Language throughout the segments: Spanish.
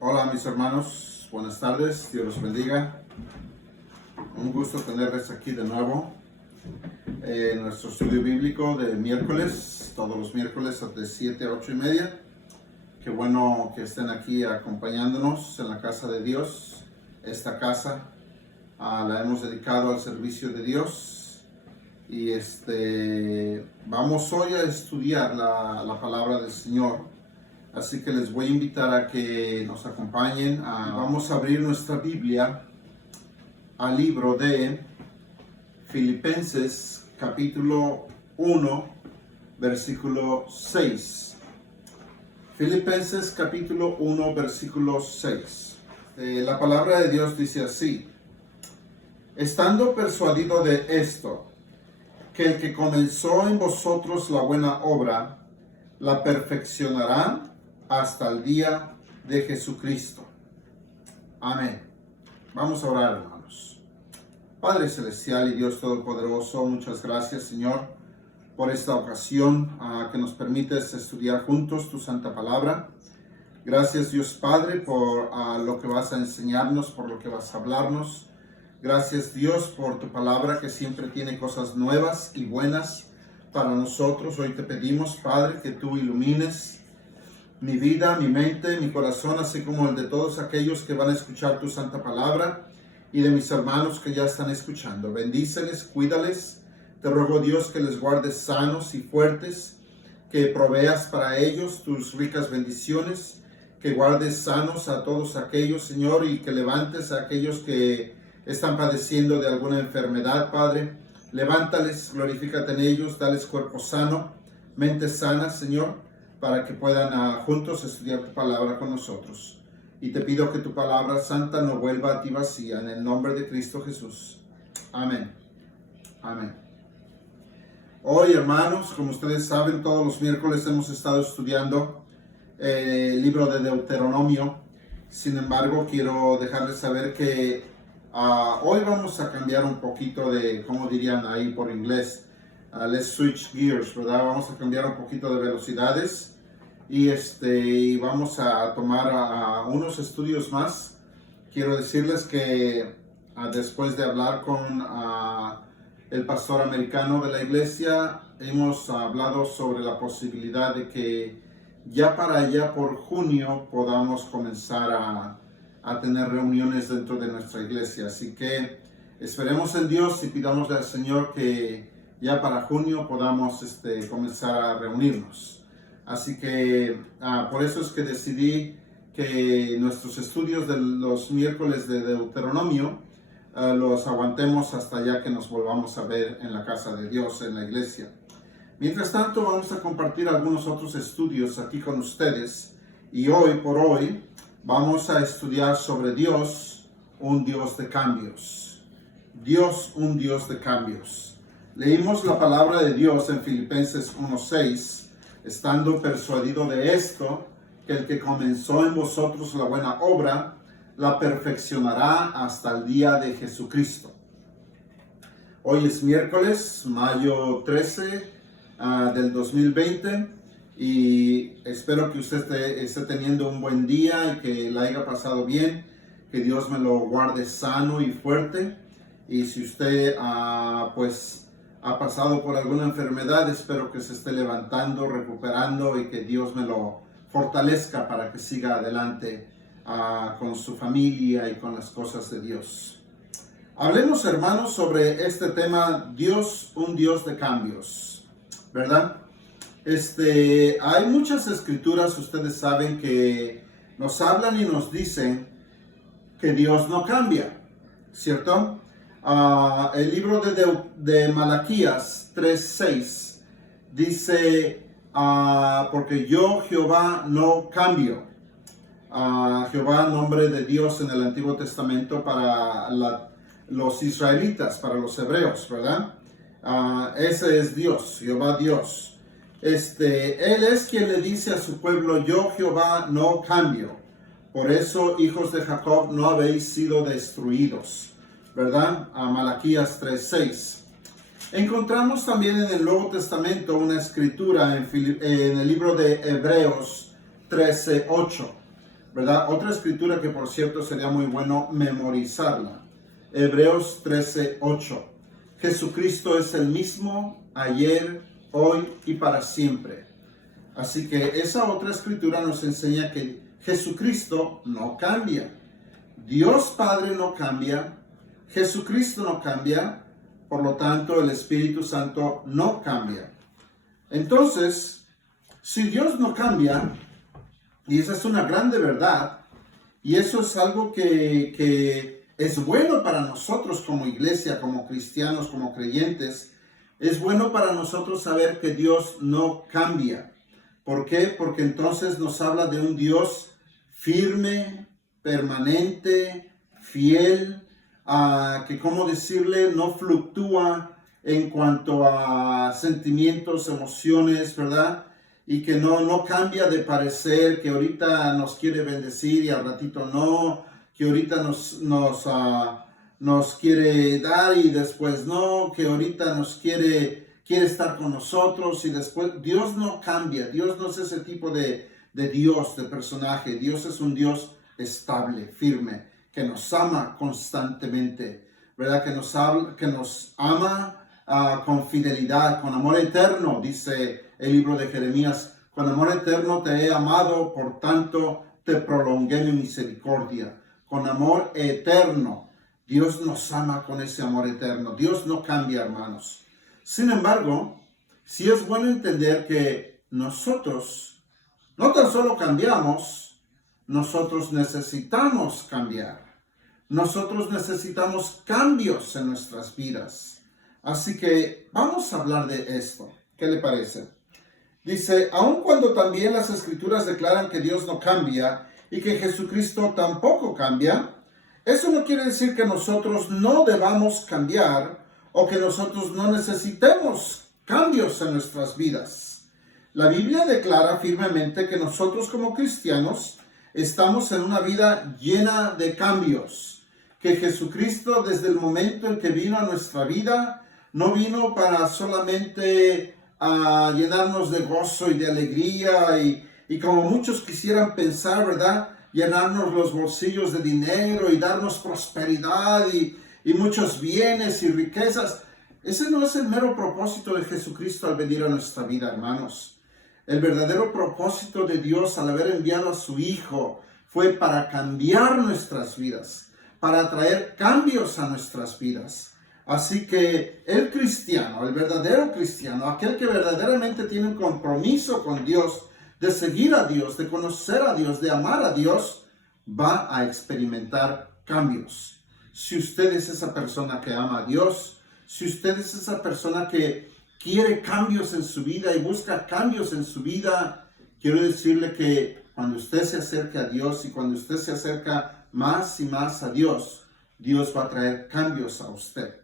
Hola mis hermanos, buenas tardes, Dios los bendiga. Un gusto tenerles aquí de nuevo en nuestro estudio bíblico de miércoles, todos los miércoles de 7 a 8 y media. Qué bueno que estén aquí acompañándonos en la casa de Dios. Esta casa la hemos dedicado al servicio de Dios y vamos hoy a estudiar la palabra del Señor. Así que les voy a invitar a que nos acompañen. Vamos a abrir nuestra Biblia al libro de Filipenses capítulo 1, versículo 6. Filipenses capítulo 1, versículo 6. La palabra de Dios dice así: estando persuadido de esto, que el que comenzó en vosotros la buena obra, la perfeccionará hasta el día de Jesucristo. Amén. Vamos a orar, hermanos. Padre Celestial y Dios Todopoderoso, muchas gracias, Señor, por esta ocasión que nos permites estudiar juntos tu santa palabra. Gracias, Dios Padre, por lo que vas a enseñarnos, por lo que vas a hablarnos. Gracias, Dios, por tu palabra que siempre tiene cosas nuevas y buenas para nosotros. Hoy te pedimos, Padre, que tú ilumines mi vida, mi mente, mi corazón, así como el de todos aquellos que van a escuchar tu santa palabra y de mis hermanos que ya están escuchando. Bendíceles, cuídales. Te ruego, Dios, que les guardes sanos y fuertes, que proveas para ellos tus ricas bendiciones, que guardes sanos a todos aquellos, Señor, y que levantes a aquellos que están padeciendo de alguna enfermedad, Padre. Levántales, glorifícate en ellos, dales cuerpo sano, mente sana, Señor, para que puedan juntos estudiar tu palabra con nosotros. Y te pido que tu palabra santa no vuelva a ti vacía, en el nombre de Cristo Jesús. Amén. Amén. Hoy, hermanos, como ustedes saben, todos los miércoles hemos estado estudiando el libro de Deuteronomio. Sin embargo, quiero dejarles saber que hoy vamos a cambiar un poquito de, como dirían ahí por inglés, let's switch gears, ¿verdad? Vamos a cambiar un poquito de velocidades y vamos a tomar unos estudios más. Quiero decirles que después de hablar con el pastor americano de la iglesia, hemos hablado sobre la posibilidad de que ya para allá por junio podamos comenzar a tener reuniones dentro de nuestra iglesia. Así que esperemos en Dios y pidámosle al Señor que ya para junio podamos comenzar a reunirnos. Así que por eso es que decidí que nuestros estudios de los miércoles de Deuteronomio los aguantemos hasta ya que nos volvamos a ver en la casa de Dios, en la iglesia. Mientras tanto, vamos a compartir algunos otros estudios aquí con ustedes. Y hoy por hoy vamos a estudiar sobre Dios, un Dios de cambios. Dios, un Dios de cambios. Leímos la palabra de Dios en Filipenses 1:6, estando persuadido de esto, que el que comenzó en vosotros la buena obra, la perfeccionará hasta el día de Jesucristo. Hoy es miércoles, mayo 13 del 2020, y espero que usted esté teniendo un buen día y que la haya pasado bien, que Dios me lo guarde sano y fuerte. Y si usted ha pasado por alguna enfermedad, espero que se esté levantando, recuperando, y que Dios me lo fortalezca para que siga adelante con su familia y con las cosas de Dios. Hablemos, hermanos, sobre este tema, Dios, un Dios de cambios, ¿verdad? Hay muchas escrituras, ustedes saben, que nos hablan y nos dicen que Dios no cambia, ¿cierto? El libro de Malaquías 3:6 dice, porque yo Jehová no cambio. Jehová, nombre de Dios en el Antiguo Testamento para los israelitas, para los hebreos, ¿verdad? Ese es Dios, Jehová Dios. Él es quien le dice a su pueblo, yo Jehová no cambio. Por eso, hijos de Jacob, no habéis sido destruidos, ¿verdad? Malaquías 3:6. Encontramos también en el Nuevo Testamento una escritura en el libro de Hebreos 13:8, ¿verdad? Otra escritura que, por cierto, sería muy bueno memorizarla. Hebreos 13:8. Jesucristo es el mismo ayer, hoy y para siempre. Así que esa otra escritura nos enseña que Jesucristo no cambia. Dios Padre no cambia. Jesucristo no cambia. Por lo tanto, el Espíritu Santo no cambia. Entonces, si Dios no cambia, y esa es una grande verdad, y eso es algo que es bueno para nosotros como iglesia, como cristianos, como creyentes, es bueno para nosotros saber que Dios no cambia. ¿Por qué? Porque entonces nos habla de un Dios firme, permanente, fiel, que, ¿cómo decirle?, no fluctúa en cuanto a sentimientos, emociones, ¿verdad? Y que no cambia de parecer, que ahorita nos quiere bendecir y al ratito no, que ahorita nos quiere dar y después no, que ahorita nos quiere estar con nosotros y después. Dios no cambia. Dios no es ese tipo de Dios, de personaje. Dios es un Dios estable, firme, que nos ama constantemente, ¿verdad? Que nos ama con fidelidad, con amor eterno, dice el libro de Jeremías. Con amor eterno te he amado, por tanto te prolongué mi misericordia. Con amor eterno. Dios nos ama con ese amor eterno. Dios no cambia, hermanos. Sin embargo, sí es bueno entender que nosotros no tan solo cambiamos, nosotros necesitamos cambiar. Nosotros necesitamos cambios en nuestras vidas. Así que vamos a hablar de esto. ¿Qué le parece? Dice, aun cuando también las Escrituras declaran que Dios no cambia y que Jesucristo tampoco cambia, eso no quiere decir que nosotros no debamos cambiar o que nosotros no necesitemos cambios en nuestras vidas. La Biblia declara firmemente que nosotros como cristianos estamos en una vida llena de cambios, que Jesucristo desde el momento en que vino a nuestra vida no vino para solamente llenarnos de gozo y de alegría y como muchos quisieran pensar, ¿verdad?, llenarnos los bolsillos de dinero y darnos prosperidad y muchos bienes y riquezas. Ese no es el mero propósito de Jesucristo al venir a nuestra vida, hermanos. El verdadero propósito de Dios al haber enviado a su Hijo fue para cambiar nuestras vidas, para traer cambios a nuestras vidas. Así que el cristiano, el verdadero cristiano, aquel que verdaderamente tiene un compromiso con Dios, de seguir a Dios, de conocer a Dios, de amar a Dios, va a experimentar cambios. Si usted es esa persona que ama a Dios, si usted es esa persona que quiere cambios en su vida y busca cambios en su vida, quiero decirle que cuando usted se acerca a Dios y cuando usted se acerca más y más a Dios, Dios va a traer cambios a usted,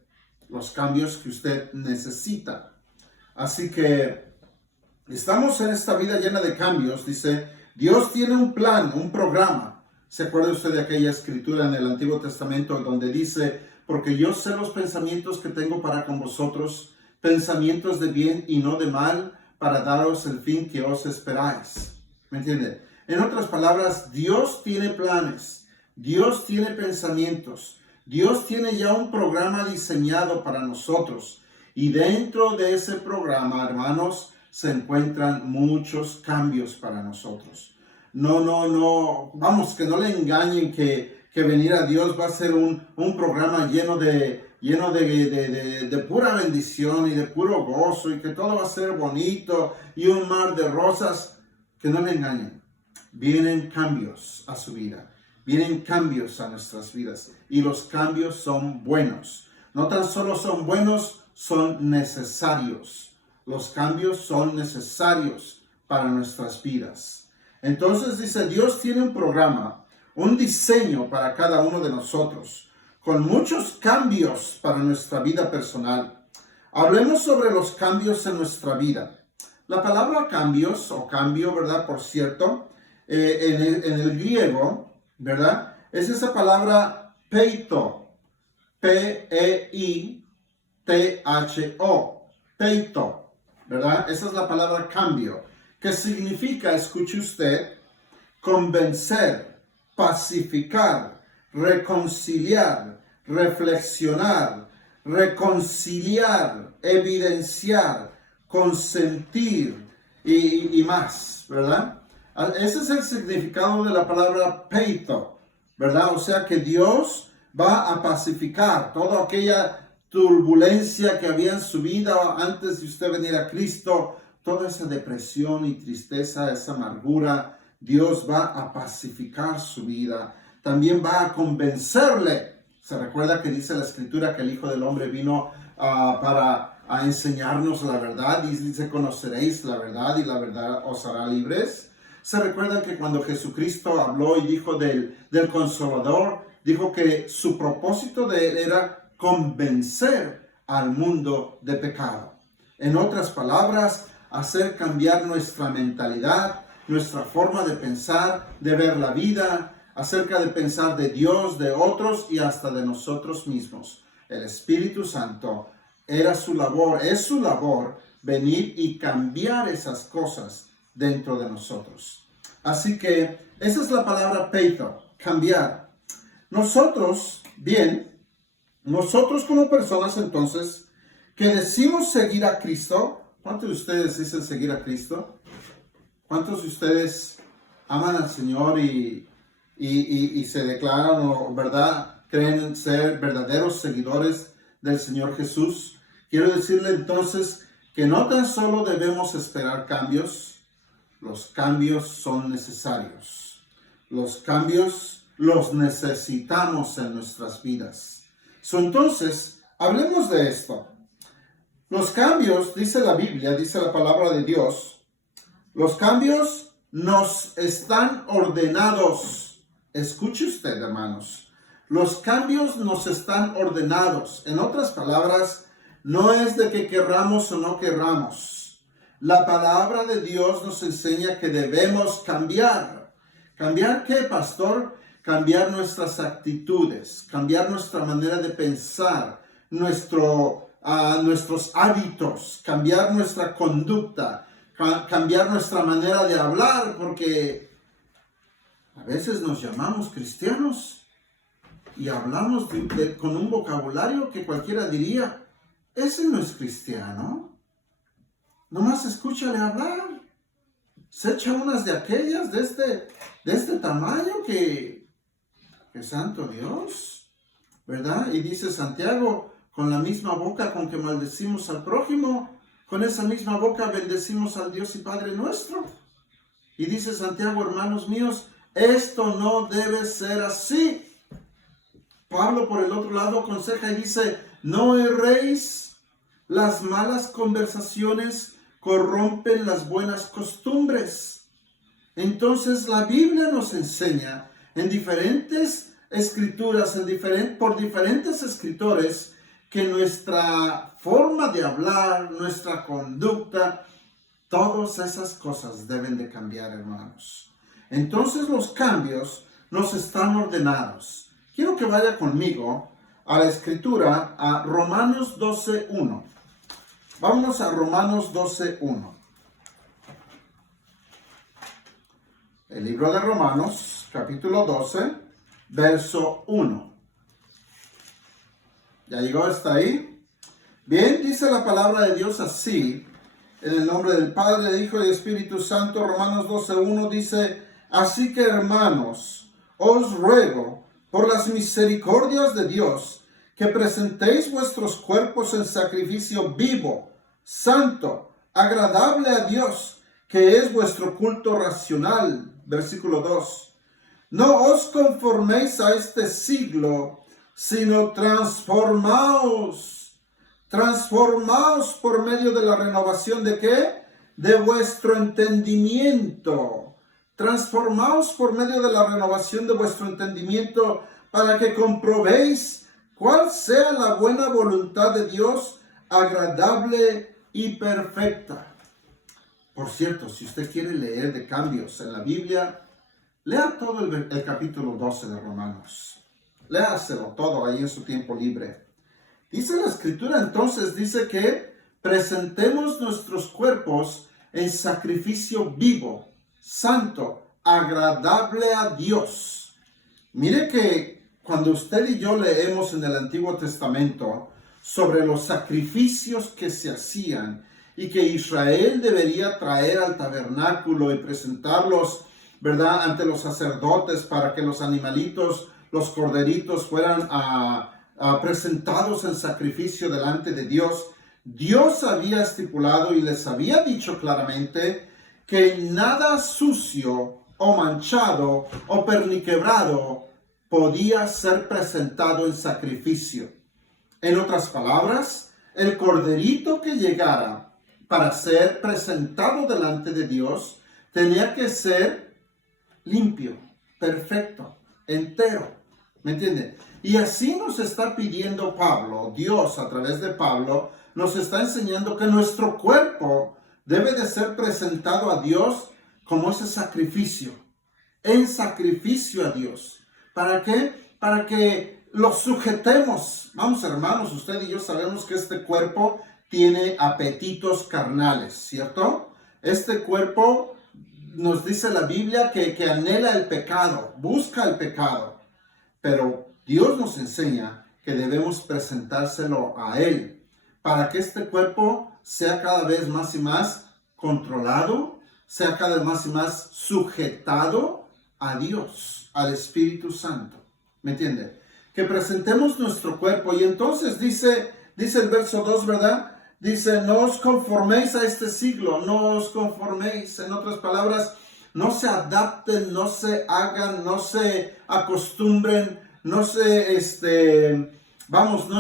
los cambios que usted necesita. Así que estamos en esta vida llena de cambios. Dice, Dios tiene un plan, un programa. ¿Se acuerda usted de aquella escritura en el Antiguo Testamento donde dice, porque yo sé los pensamientos que tengo para con vosotros, pensamientos de bien y no de mal, para daros el fin que os esperáis? ¿Me entiende? En otras palabras, Dios tiene planes, Dios tiene pensamientos, Dios tiene ya un programa diseñado para nosotros. Y dentro de ese programa, hermanos, se encuentran muchos cambios para nosotros. No, vamos, que no le engañen que venir a Dios va a ser un programa lleno de pura bendición y de puro gozo y que todo va a ser bonito y un mar de rosas. Que no le engañen. Vienen cambios a su vida. Vienen cambios a nuestras vidas y los cambios son buenos. No tan solo son buenos, son necesarios. Los cambios son necesarios para nuestras vidas. Entonces dice, Dios tiene un programa, un diseño para cada uno de nosotros, con muchos cambios para nuestra vida personal. Hablemos sobre los cambios en nuestra vida. La palabra cambios o cambio, ¿verdad? Por cierto, en el griego, ¿verdad? Es esa palabra peito, P-E-I-T-H-O, peito. ¿Verdad? Esa es la palabra cambio, que significa, escuche usted, convencer, pacificar, reconciliar, reflexionar, reconciliar, evidenciar, consentir y más, ¿verdad? Ese es el significado de la palabra peito, ¿verdad? O sea que Dios va a pacificar toda aquella turbulencia que había en su vida antes de usted venir a Cristo, toda esa depresión y tristeza, esa amargura. Dios va a pacificar su vida. También va a convencerle. Se recuerda que dice la Escritura que el Hijo del Hombre vino para enseñarnos la verdad, y dice: conoceréis la verdad y la verdad os hará libres. Se recuerda que cuando Jesucristo habló y dijo del Consolador, dijo que su propósito de él era convencer al mundo de pecado. En otras palabras, hacer cambiar nuestra mentalidad, nuestra forma de pensar, de ver la vida, acerca de pensar de Dios, de otros y hasta de nosotros mismos. El Espíritu Santo es su labor venir y cambiar esas cosas dentro de nosotros. Así que esa es la palabra peito, cambiar. Nosotros como personas entonces que decimos seguir a Cristo. ¿Cuántos de ustedes dicen seguir a Cristo? ¿Cuántos de ustedes aman al Señor y se declaran, ¿verdad?, creen ser verdaderos seguidores del Señor Jesús? Quiero decirle entonces que no tan solo debemos esperar cambios. Los cambios son necesarios. Los cambios los necesitamos en nuestras vidas. Entonces, hablemos de esto. Los cambios, dice la Biblia, dice la palabra de Dios, los cambios nos están ordenados. Escuche usted, hermanos. Los cambios nos están ordenados. En otras palabras, no es de que querramos o no querramos. La palabra de Dios nos enseña que debemos cambiar. ¿Cambiar qué, pastor? Cambiar nuestras actitudes, cambiar nuestra manera de pensar, nuestros hábitos, cambiar nuestra conducta, cambiar nuestra manera de hablar, porque a veces nos llamamos cristianos y hablamos con un vocabulario que cualquiera diría: ese no es cristiano. Nomás escúchale hablar. Se echa unas de aquellas de este tamaño que santo Dios, ¿verdad? Y dice Santiago: con la misma boca con que maldecimos al prójimo, con esa misma boca bendecimos al Dios y Padre nuestro. Y dice Santiago: hermanos míos, esto no debe ser así. Pablo, por el otro lado, aconseja y dice: no erréis, las malas conversaciones corrompen las buenas costumbres. Entonces la Biblia nos enseña en diferentes escrituras, por diferentes escritores, que nuestra forma de hablar, nuestra conducta, todas esas cosas deben de cambiar, hermanos. Entonces los cambios nos están ordenados. Quiero que vaya conmigo a la escritura, a Romanos 12:1. Vámonos a Romanos 12:1. El libro de Romanos, capítulo 12, verso 1. ¿Ya llegó hasta ahí? Bien, dice la palabra de Dios así, en el nombre del Padre, del Hijo y del Espíritu Santo. Romanos 12:1 dice: así que, hermanos, os ruego por las misericordias de Dios, que presentéis vuestros cuerpos en sacrificio vivo, santo, agradable a Dios, que es vuestro culto racional. Versículo 2. No os conforméis a este siglo, sino transformaos por medio de la renovación ¿de qué? De vuestro entendimiento. Transformaos por medio de la renovación de vuestro entendimiento, para que comprobéis cuál sea la buena voluntad de Dios, agradable y perfecta. Por cierto, si usted quiere leer de cambios en la Biblia, lea todo el capítulo 12 de Romanos. Léaselo todo ahí en su tiempo libre. Dice la Escritura entonces, dice que presentemos nuestros cuerpos en sacrificio vivo, santo, agradable a Dios. Mire que cuando usted y yo leemos en el Antiguo Testamento sobre los sacrificios que se hacían y que Israel debería traer al tabernáculo y presentarlos, ¿verdad?, ante los sacerdotes para que los animalitos, los corderitos fueran presentados en sacrificio delante de Dios. Dios había estipulado y les había dicho claramente que nada sucio o manchado o perniquebrado podía ser presentado en sacrificio. En otras palabras, el corderito que llegara para ser presentado delante de Dios tenía que ser limpio, perfecto, entero. ¿Me entiende? Y así nos está pidiendo Pablo, Dios a través de Pablo, nos está enseñando que nuestro cuerpo debe de ser presentado a Dios como ese sacrificio, en sacrificio a Dios. ¿Para qué? Para que lo sujetemos. Vamos, hermanos, usted y yo sabemos que este cuerpo tiene apetitos carnales, ¿cierto? Este cuerpo, nos dice la Biblia, que anhela el pecado, busca el pecado. Pero Dios nos enseña que debemos presentárselo a Él para que este cuerpo sea cada vez más y más controlado, sea cada vez más y más sujetado a Dios, al Espíritu Santo. ¿Me entiende? Que presentemos nuestro cuerpo. Y entonces dice el verso 2, ¿verdad? Dice, no os conforméis a este siglo, no os conforméis. En otras palabras, no se adapten, no se hagan, no se acostumbren, no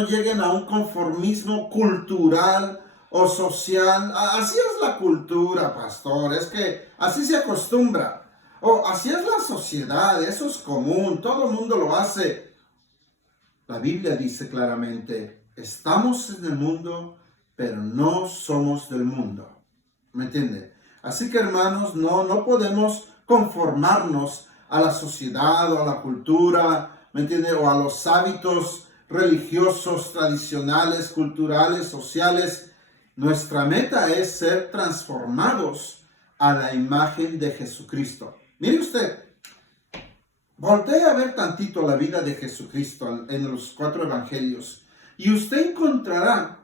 lleguen a un conformismo cultural o social. Así es la cultura, pastor, es que así se acostumbra. O así es la sociedad, eso es común, todo el mundo lo hace. La Biblia dice claramente, estamos en el mundo, pero no somos del mundo. ¿Me entiende? Así que, hermanos, no podemos conformarnos a la sociedad o a la cultura, ¿me entiende? O a los hábitos religiosos, tradicionales, culturales, sociales. Nuestra meta es ser transformados a la imagen de Jesucristo. Mire usted, voltee a ver tantito la vida de Jesucristo en los 4 evangelios y usted encontrará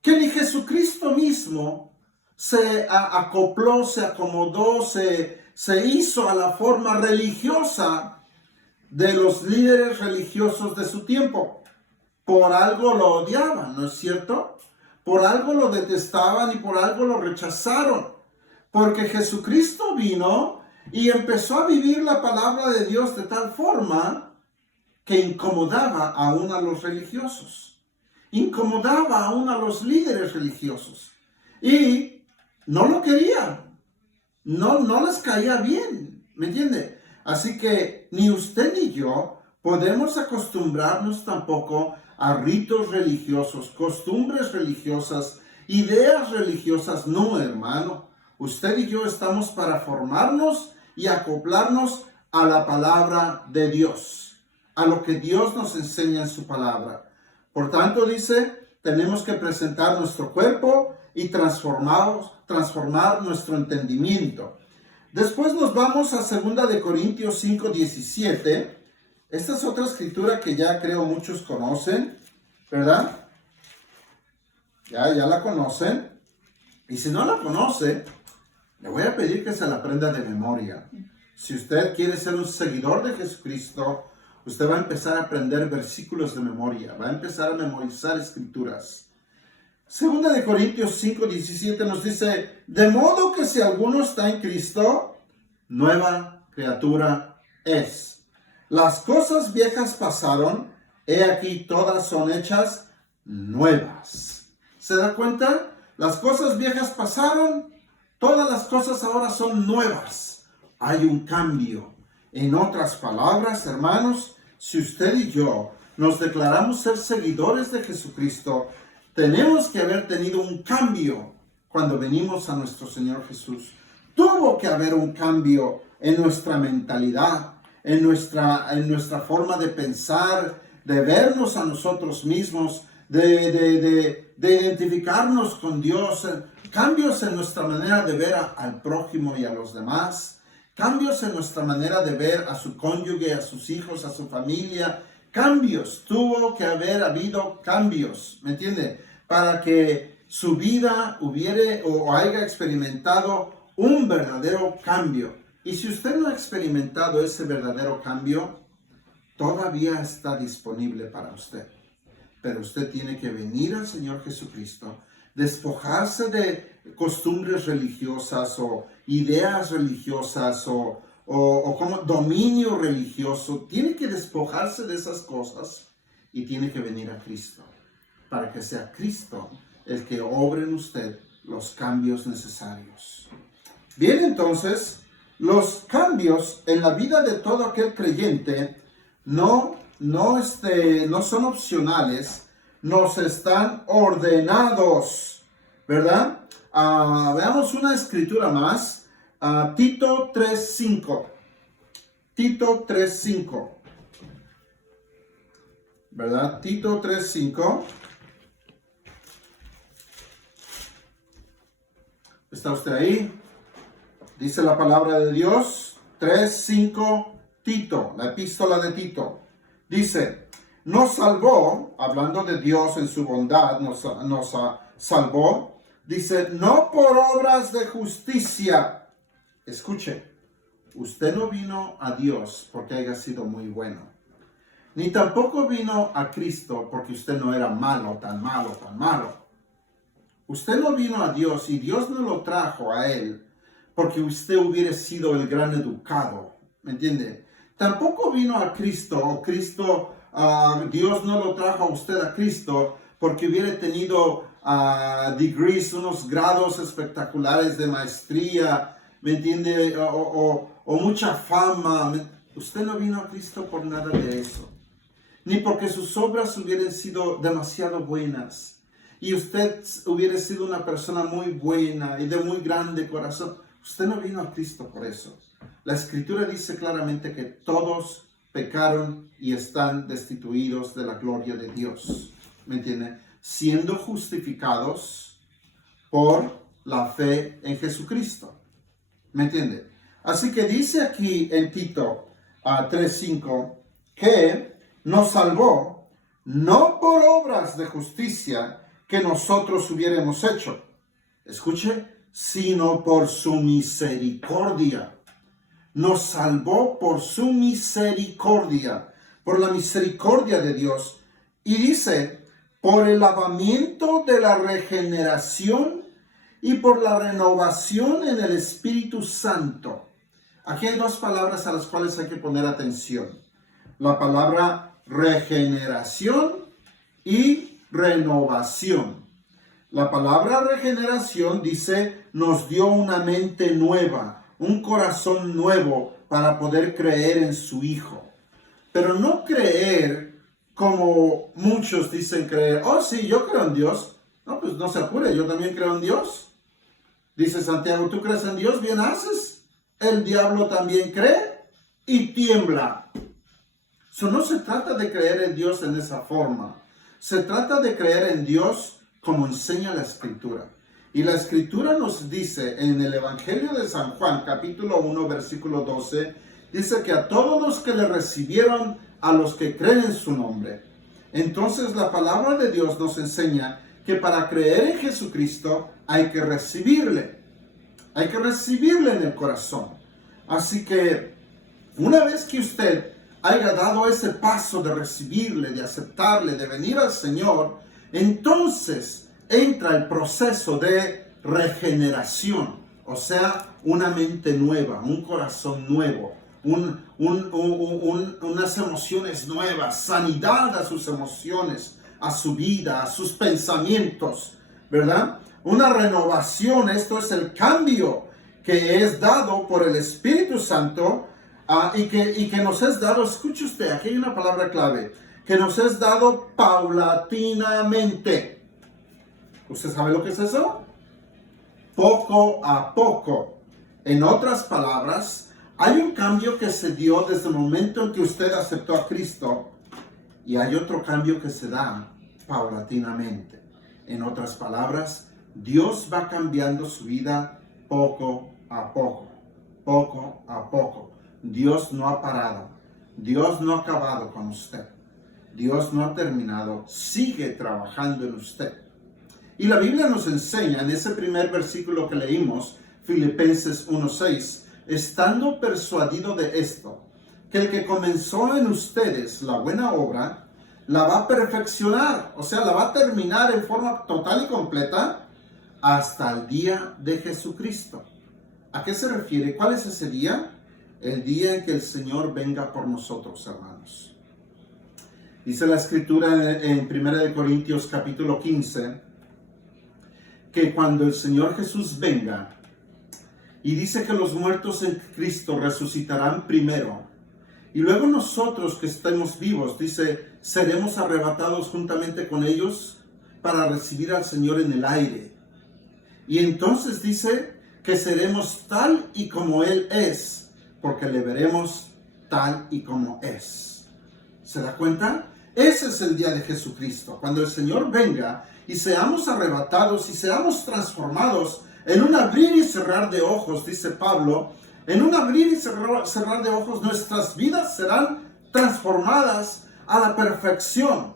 que ni Jesucristo mismo se acopló, se acomodó, se hizo a la forma religiosa de los líderes religiosos de su tiempo. Por algo lo odiaban, ¿no es cierto? Por algo lo detestaban y por algo lo rechazaron. Porque Jesucristo vino y empezó a vivir la palabra de Dios de tal forma que incomodaba aún a los religiosos. Incomodaba aún a los líderes religiosos. Y no lo querían. No les caía bien. ¿Me entiende? Así que ni usted ni yo podemos acostumbrarnos tampoco a ritos religiosos, costumbres religiosas, ideas religiosas. No, hermano. Usted y yo estamos para formarnos y acoplarnos a la palabra de Dios, a lo que Dios nos enseña en su palabra. Por tanto, dice, tenemos que presentar nuestro cuerpo y transformar nuestro entendimiento. Después nos vamos a 2 Corintios 5:17. Esta es otra escritura que ya creo muchos conocen, ¿verdad? Ya la conocen. Y si no la conoce, le voy a pedir que se la aprenda de memoria. Si usted quiere ser un seguidor de Jesucristo, usted va a empezar a aprender versículos de memoria, va a empezar a memorizar escrituras. 2 Corintios 5:17 nos dice, de modo que si alguno está en Cristo, nueva criatura es. Las cosas viejas pasaron, he aquí todas son hechas nuevas. ¿Se da cuenta? Las cosas viejas pasaron, todas las cosas ahora son nuevas. Hay un cambio. En otras palabras, hermanos, si usted y yo nos declaramos ser seguidores de Jesucristo, tenemos que haber tenido un cambio cuando venimos a nuestro Señor Jesús. Tuvo que haber un cambio en nuestra mentalidad, en nuestra forma de pensar, de vernos a nosotros mismos, de identificarnos con Dios, cambios en nuestra manera de ver al prójimo y a los demás, cambios en nuestra manera de ver a su cónyuge, a sus hijos, a su familia, cambios, tuvo que haber habido cambios, ¿me entiende? Para que su vida hubiere o haya experimentado un verdadero cambio. Y si usted no ha experimentado ese verdadero cambio, todavía está disponible para usted. Pero usted tiene que venir al Señor Jesucristo, despojarse de costumbres religiosas o ideas religiosas o como dominio religioso. Tiene que despojarse de esas cosas y tiene que venir a Cristo, para que sea Cristo el que obre en usted los cambios necesarios. Bien, entonces, los cambios en la vida de todo aquel creyente no son opcionales, nos están ordenados, ¿verdad? Veamos una escritura más, Tito 3:5. Tito 3:5, ¿verdad? Tito 3:5. ¿Está usted ahí? Dice la palabra de Dios, 3:5, Tito, la epístola de Tito. Dice, nos salvó, hablando de Dios en su bondad, nos salvó. Dice, no por obras de justicia. Escuche, usted no vino a Dios porque haya sido muy bueno. Ni tampoco vino a Cristo porque usted no era malo, tan malo, tan malo. Usted no vino a Dios y Dios no lo trajo a Él porque usted hubiera sido el gran educado, ¿me entiende? Tampoco vino a Cristo, o Cristo, Dios no lo trajo a usted a Cristo porque hubiera tenido degrees, unos grados espectaculares de maestría, ¿me entiende? O mucha fama. Usted no vino a Cristo por nada de eso, ni porque sus obras hubieran sido demasiado buenas y usted hubiera sido una persona muy buena y de muy grande corazón. Usted no vino a Cristo por eso. La Escritura dice claramente que todos pecaron y están destituidos de la gloria de Dios. ¿Me entiende? Siendo justificados por la fe en Jesucristo. ¿Me entiende? Así que dice aquí en Tito 3:5 que nos salvó no por obras de justicia que nosotros hubiéramos hecho. Escuche, sino por su misericordia. Nos salvó por su misericordia, por la misericordia de Dios. Y dice, por el lavamiento de la regeneración y por la renovación en el Espíritu Santo. Aquí hay dos palabras a las cuales hay que poner atención. La palabra regeneración y renovación. La palabra regeneración dice, nos dio una mente nueva, un corazón nuevo para poder creer en su Hijo. Pero no creer como muchos dicen creer. Oh, sí, yo creo en Dios. No, pues no se apure, yo también creo en Dios. Dice Santiago, ¿tú crees en Dios? Bien haces. El diablo también cree y tiembla. No se trata de creer en Dios en esa forma. Se trata de creer en Dios como enseña la Escritura. Y la Escritura nos dice en el Evangelio de San Juan, capítulo 1, versículo 12, dice que a todos los que le recibieron, a los que creen en su nombre. Entonces la palabra de Dios nos enseña que para creer en Jesucristo hay que recibirle. Hay que recibirle en el corazón. Así que una vez que usted haya dado ese paso de recibirle, de aceptarle, de venir al Señor, entonces entra el proceso de regeneración, o sea, una mente nueva, un corazón nuevo, unas emociones nuevas, sanidad a sus emociones, a su vida, a sus pensamientos, ¿verdad? Una renovación, esto es el cambio que es dado por el Espíritu Santo y que nos es dado, escuche usted, aquí hay una palabra clave, que nos es dado paulatinamente. ¿Usted sabe lo que es eso? Poco a poco. En otras palabras, hay un cambio que se dio desde el momento en que usted aceptó a Cristo y hay otro cambio que se da paulatinamente. En otras palabras, Dios va cambiando su vida poco a poco. poco a poco. Dios no ha parado. Dios no ha acabado con usted. Dios no ha terminado. Sigue trabajando en usted. Y la Biblia nos enseña en ese primer versículo que leímos, Filipenses 1:6, estando persuadido de esto, que el que comenzó en ustedes la buena obra, la va a perfeccionar, o sea, la va a terminar en forma total y completa hasta el día de Jesucristo. ¿A qué se refiere? ¿Cuál es ese día? El día en que el Señor venga por nosotros, hermanos. Dice la Escritura en 1 Corintios capítulo 15, que cuando el Señor Jesús venga, y dice que los muertos en Cristo resucitarán primero, y luego nosotros que estemos vivos, dice, seremos arrebatados juntamente con ellos para recibir al Señor en el aire. Y entonces dice que seremos tal y como Él es, porque le veremos tal y como es. ¿Se da cuenta? Ese es el día de Jesucristo, cuando el Señor venga y seamos arrebatados y seamos transformados en un abrir y cerrar de ojos, dice Pablo. En un abrir y cerrar de ojos nuestras vidas serán transformadas a la perfección.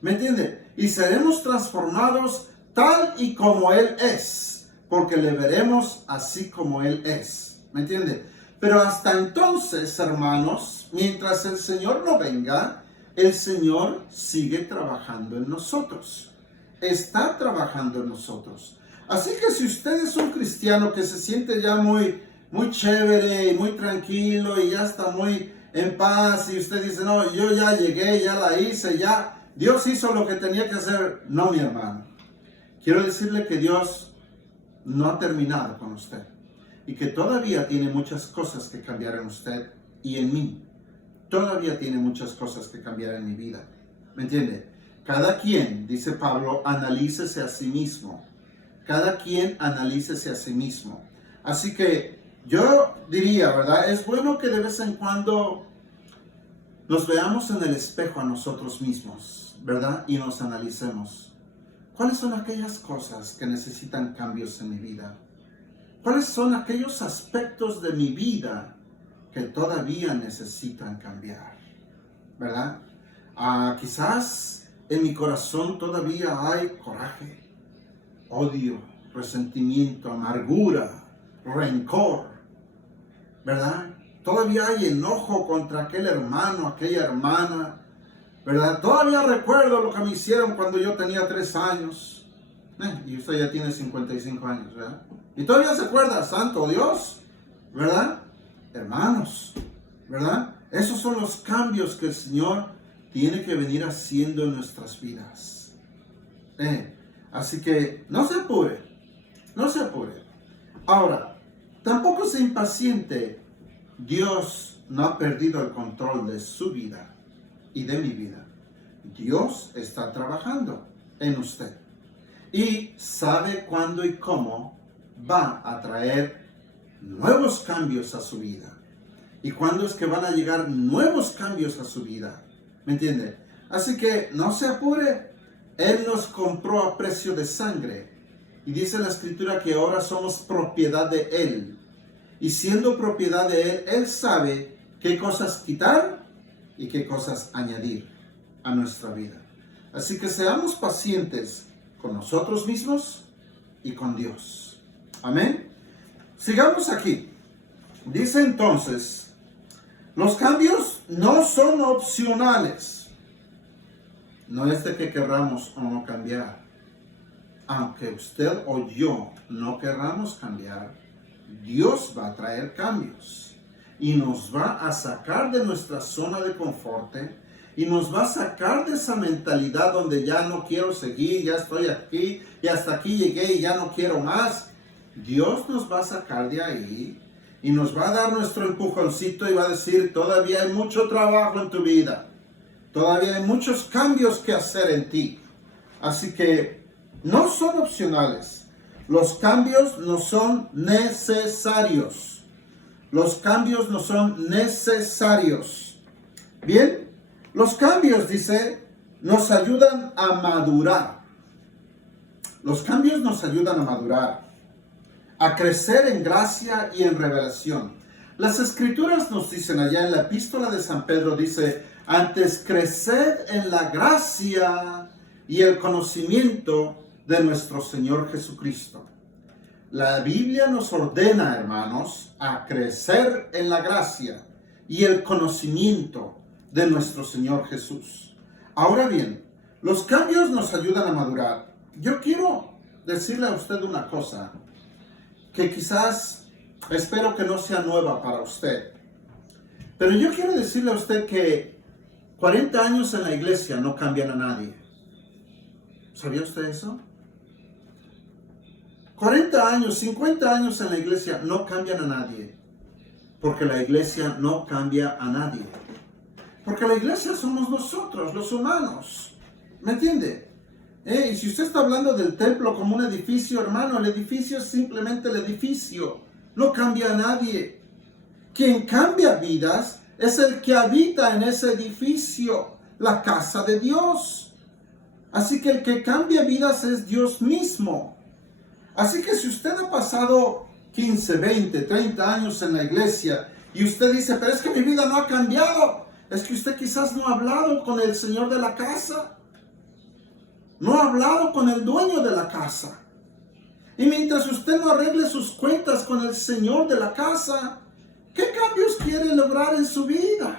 ¿Me entiende? Y seremos transformados tal y como Él es, porque le veremos así como Él es. ¿Me entiende? Pero hasta entonces, hermanos, mientras el Señor no venga, el Señor sigue trabajando en nosotros. Está trabajando en nosotros. Así que si usted es un cristiano que se siente ya muy chévere y muy tranquilo y ya está muy en paz y usted dice, no, yo ya llegué, ya la hice, ya Dios hizo lo que tenía que hacer. No, mi hermano. Quiero decirle que Dios no ha terminado con usted y que todavía tiene muchas cosas que cambiar en usted y en mí. Todavía tiene muchas cosas que cambiar en mi vida. ¿Me entiende? Cada quien, dice Pablo, analícese a sí mismo. Cada quien analícese a sí mismo. Así que yo diría, ¿verdad? Es bueno que de vez en cuando nos veamos en el espejo a nosotros mismos, ¿verdad? Y nos analicemos. ¿Cuáles son aquellas cosas que necesitan cambios en mi vida? ¿Cuáles son aquellos aspectos de mi vida que todavía necesitan cambiar? ¿Verdad? Quizás en mi corazón todavía hay coraje, odio, resentimiento, amargura, rencor, ¿verdad? Todavía hay enojo contra aquel hermano, aquella hermana, ¿verdad? Todavía recuerdo lo que me hicieron cuando yo tenía 3 años. Y usted ya tiene 55 años, ¿verdad? Y todavía se acuerda, santo Dios, ¿verdad? Hermanos, ¿verdad? Esos son los cambios que el Señor tiene que venir haciendo en nuestras vidas. Así que no se apure, no se apure. Ahora, tampoco se impaciente. Dios no ha perdido el control de su vida y de mi vida. Dios está trabajando en usted y sabe cuándo y cómo va a traer nuevos cambios a su vida. ¿Y cuándo es que van a llegar nuevos cambios a su vida? ¿Me entiende? Así que no se apure. Él nos compró a precio de sangre. Y dice la Escritura que ahora somos propiedad de Él. Y siendo propiedad de Él, Él sabe qué cosas quitar y qué cosas añadir a nuestra vida. Así que seamos pacientes con nosotros mismos y con Dios. Amén. Sigamos aquí. Dice entonces, los cambios no son opcionales. No es de que querramos o no cambiar. Aunque usted o yo no querramos cambiar, Dios va a traer cambios. Y nos va a sacar de nuestra zona de confort. Y nos va a sacar de esa mentalidad donde ya no quiero seguir, ya estoy aquí, y hasta aquí llegué y ya no quiero más. Dios nos va a sacar de ahí y nos va a dar nuestro empujoncito y va a decir, todavía hay mucho trabajo en tu vida. Todavía hay muchos cambios que hacer en ti. Así que no son opcionales. Los cambios no son necesarios. Los cambios no son necesarios. Bien, los cambios, dice, nos ayudan a madurar. Los cambios nos ayudan a madurar, a crecer en gracia y en revelación. Las escrituras nos dicen allá en la epístola de San Pedro, dice, antes creced en la gracia y el conocimiento de nuestro Señor Jesucristo. La Biblia nos ordena, hermanos, a crecer en la gracia y el conocimiento de nuestro Señor Jesús. Ahora bien, los cambios nos ayudan a madurar. Yo quiero decirle a usted una cosa que quizás espero que no sea nueva para usted. Pero yo quiero decirle a usted que 40 años en la iglesia no cambian a nadie. ¿Sabía usted eso? 40 años, 50 años en la iglesia no cambian a nadie. Porque la iglesia no cambia a nadie. Porque la iglesia somos nosotros, los humanos. ¿Me entiende? Y si usted está hablando del templo como un edificio, hermano, el edificio es simplemente el edificio. No cambia a nadie. Quien cambia vidas es el que habita en ese edificio, la casa de Dios. Así que el que cambia vidas es Dios mismo. Así que si usted ha pasado 15, 20, 30 años en la iglesia y usted dice, pero es que mi vida no ha cambiado, es que usted quizás no ha hablado con el Señor de la casa. No ha hablado con el dueño de la casa. Y mientras usted no arregle sus cuentas con el Señor de la casa, ¿qué cambios quiere lograr en su vida?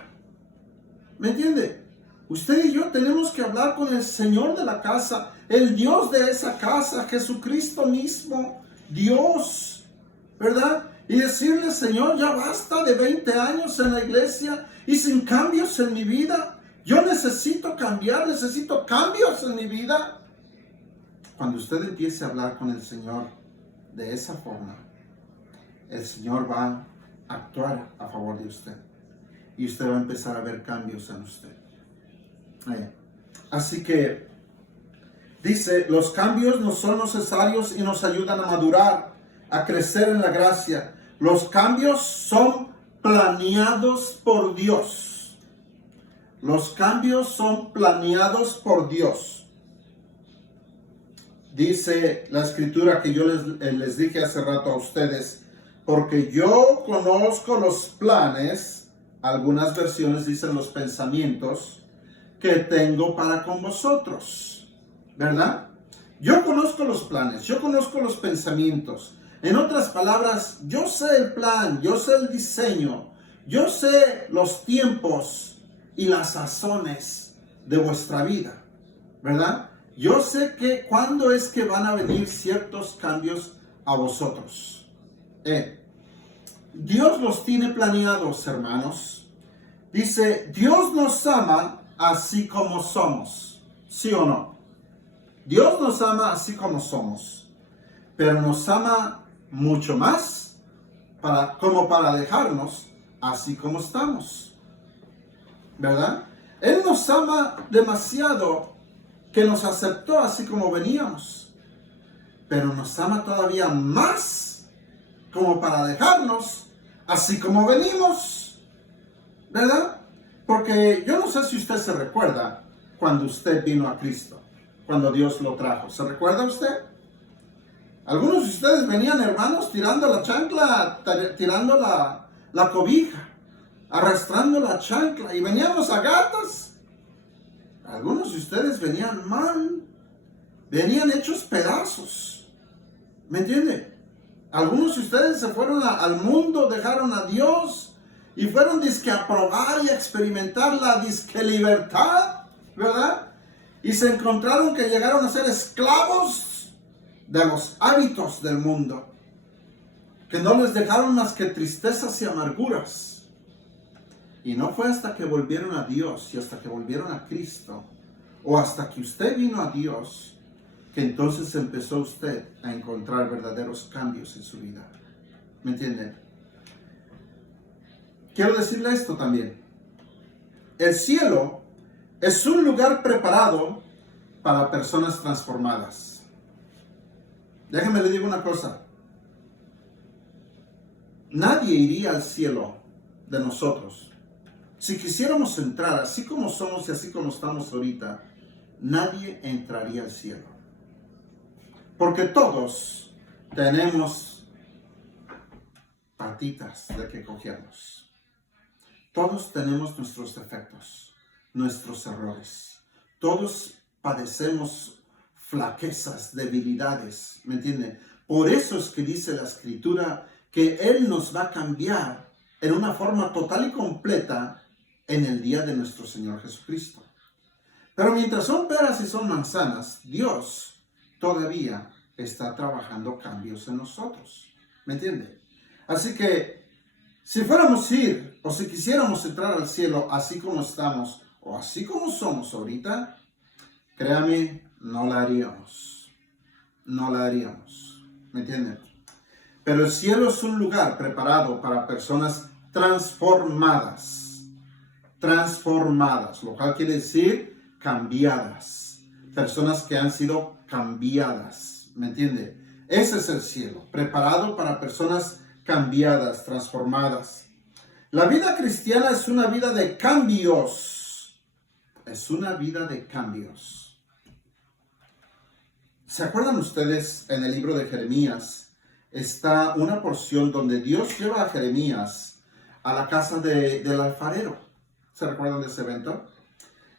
¿Me entiende? Usted y yo tenemos que hablar con el Señor de la casa, el Dios de esa casa, Jesucristo mismo, Dios, ¿verdad? Y decirle, Señor, ya basta de 20 años en la iglesia y sin cambios en mi vida. Yo necesito cambiar, necesito cambios en mi vida. Cuando usted empiece a hablar con el Señor de esa forma, el Señor va a actuar a favor de usted. Y usted va a empezar a ver cambios en usted. Así que, dice, los cambios no son necesarios y nos ayudan a madurar, a crecer en la gracia. Los cambios son planeados por Dios. Los cambios son planeados por Dios. Dice la escritura que yo les dije hace rato a ustedes, porque yo conozco los planes, algunas versiones dicen los pensamientos, que tengo para con vosotros, ¿verdad? Yo conozco los planes, yo conozco los pensamientos. En otras palabras, yo sé el plan, yo sé el diseño, yo sé los tiempos y las sazones de vuestra vida, ¿verdad? Yo sé que cuándo es que van a venir ciertos cambios a vosotros. Dios los tiene planeados, hermanos. Dice, Dios nos ama así como somos. ¿Sí o no? Dios nos ama así como somos. Pero nos ama mucho más como para dejarnos así como estamos. ¿Verdad? Él nos ama demasiado que nos aceptó así como veníamos, pero nos ama todavía más como para dejarnos así como venimos, ¿verdad? Porque yo no sé si usted se recuerda cuando usted vino a Cristo, cuando Dios lo trajo. ¿Se recuerda usted? Algunos de ustedes venían, hermanos, tirando la chancla, tirando la cobija, arrastrando la chancla, y veníamos a gatas. Algunos de ustedes venían mal, venían hechos pedazos, ¿me entiende? Algunos de ustedes se fueron al mundo, dejaron a Dios y fueron dizque a probar y a experimentar la disque libertad, ¿verdad? Y se encontraron que llegaron a ser esclavos de los hábitos del mundo, que no les dejaron más que tristezas y amarguras. Y no fue hasta que volvieron a Dios y hasta que volvieron a Cristo, o hasta que usted vino a Dios, que entonces empezó usted a encontrar verdaderos cambios en su vida. ¿Me entienden? Quiero decirle esto también. El cielo es un lugar preparado para personas transformadas. Déjeme le digo una cosa. Nadie iría al cielo de nosotros. Si quisiéramos entrar así como somos y así como estamos ahorita, nadie entraría al cielo. Porque todos tenemos patitas de que cogemos. Todos tenemos nuestros defectos, nuestros errores. Todos padecemos flaquezas, debilidades, ¿me entiende? Por eso es que dice la Escritura que Él nos va a cambiar en una forma total y completa en el día de nuestro Señor Jesucristo. Pero mientras son peras y son manzanas, Dios todavía está trabajando cambios en nosotros, ¿me entiende? Así que si fuéramos a ir o si quisiéramos entrar al cielo así como estamos o así como somos ahorita, créame, no la haríamos. No la haríamos. ¿Me entienden? Pero el cielo es un lugar preparado para personas transformadas. Transformadas, lo cual quiere decir cambiadas. Personas que han sido cambiadas. ¿Me entiende? Ese es el cielo, preparado para personas cambiadas, transformadas. La vida cristiana es una vida de cambios. Es una vida de cambios. ¿Se acuerdan ustedes en el libro de Jeremías? Está una porción donde Dios lleva a Jeremías a la casa del alfarero. ¿Se recuerdan de ese evento?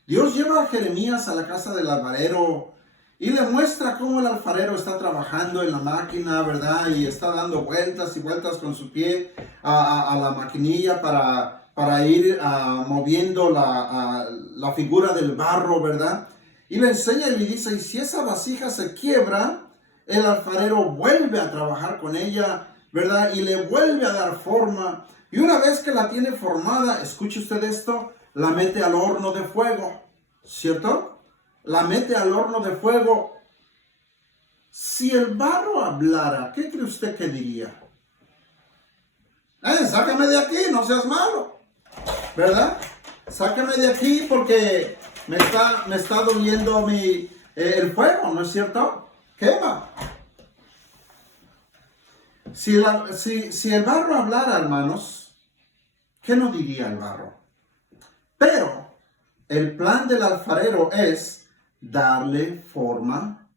Dios lleva a Jeremías a la casa del alfarero y le muestra cómo el alfarero está trabajando en la máquina, ¿verdad? Y está dando vueltas y vueltas con su pie a la maquinilla para ir moviendo la figura del barro, ¿verdad? Y le enseña y le dice, y si esa vasija se quiebra, el alfarero vuelve a trabajar con ella, ¿verdad? Y le vuelve a dar forma. Y una vez que la tiene formada, escuche usted esto, la mete al horno de fuego, ¿cierto? La mete al horno de fuego. Si el barro hablara, ¿qué cree usted que diría? Sácame de aquí, no seas malo, ¿verdad? Sácame de aquí porque me está doliendo el fuego, ¿no es cierto? Quema. Si el barro hablara, hermanos, ¿qué no diría el barro? Pero el plan del alfarero es darle forma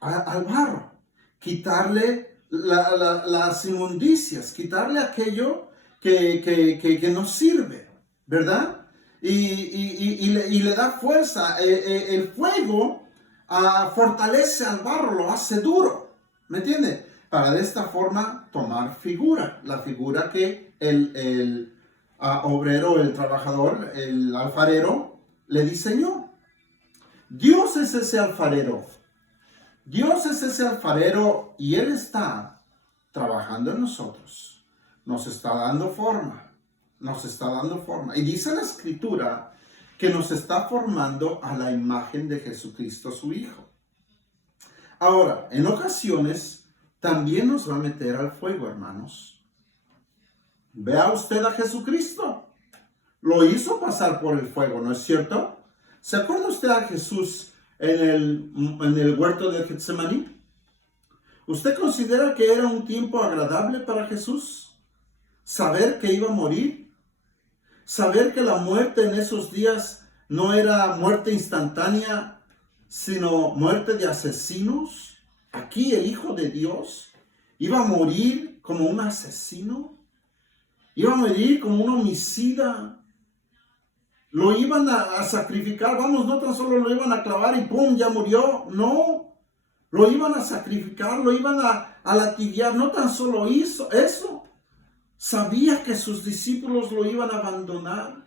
al barro, quitarle las inmundicias, quitarle aquello que nos sirve, ¿verdad? Y le da fuerza. El fuego fortalece al barro, lo hace duro, ¿me entiende? Para de esta forma tomar figura, la figura que el obrero, el trabajador, el alfarero le diseñó. Dios es ese alfarero. Dios es ese alfarero y Él está trabajando en nosotros. Nos está dando forma. Nos está dando forma. Y dice la Escritura que nos está formando a la imagen de Jesucristo, su Hijo. Ahora, en ocasiones también nos va a meter al fuego, hermanos. Vea usted a Jesucristo. Lo hizo pasar por el fuego, ¿no es cierto? ¿Se acuerda usted a Jesús en el huerto de Getsemaní? ¿Usted considera que era un tiempo agradable para Jesús? ¿Saber que iba a morir? ¿Saber que la muerte en esos días no era muerte instantánea, sino muerte de asesinos? Aquí el Hijo de Dios iba a morir como un asesino. Iba a morir como un homicida. Lo iban a sacrificar, vamos, no tan solo lo iban a clavar y ¡pum! Ya murió. No, lo iban a sacrificar, lo iban a latigar. No tan solo hizo eso, sabía que sus discípulos lo iban a abandonar.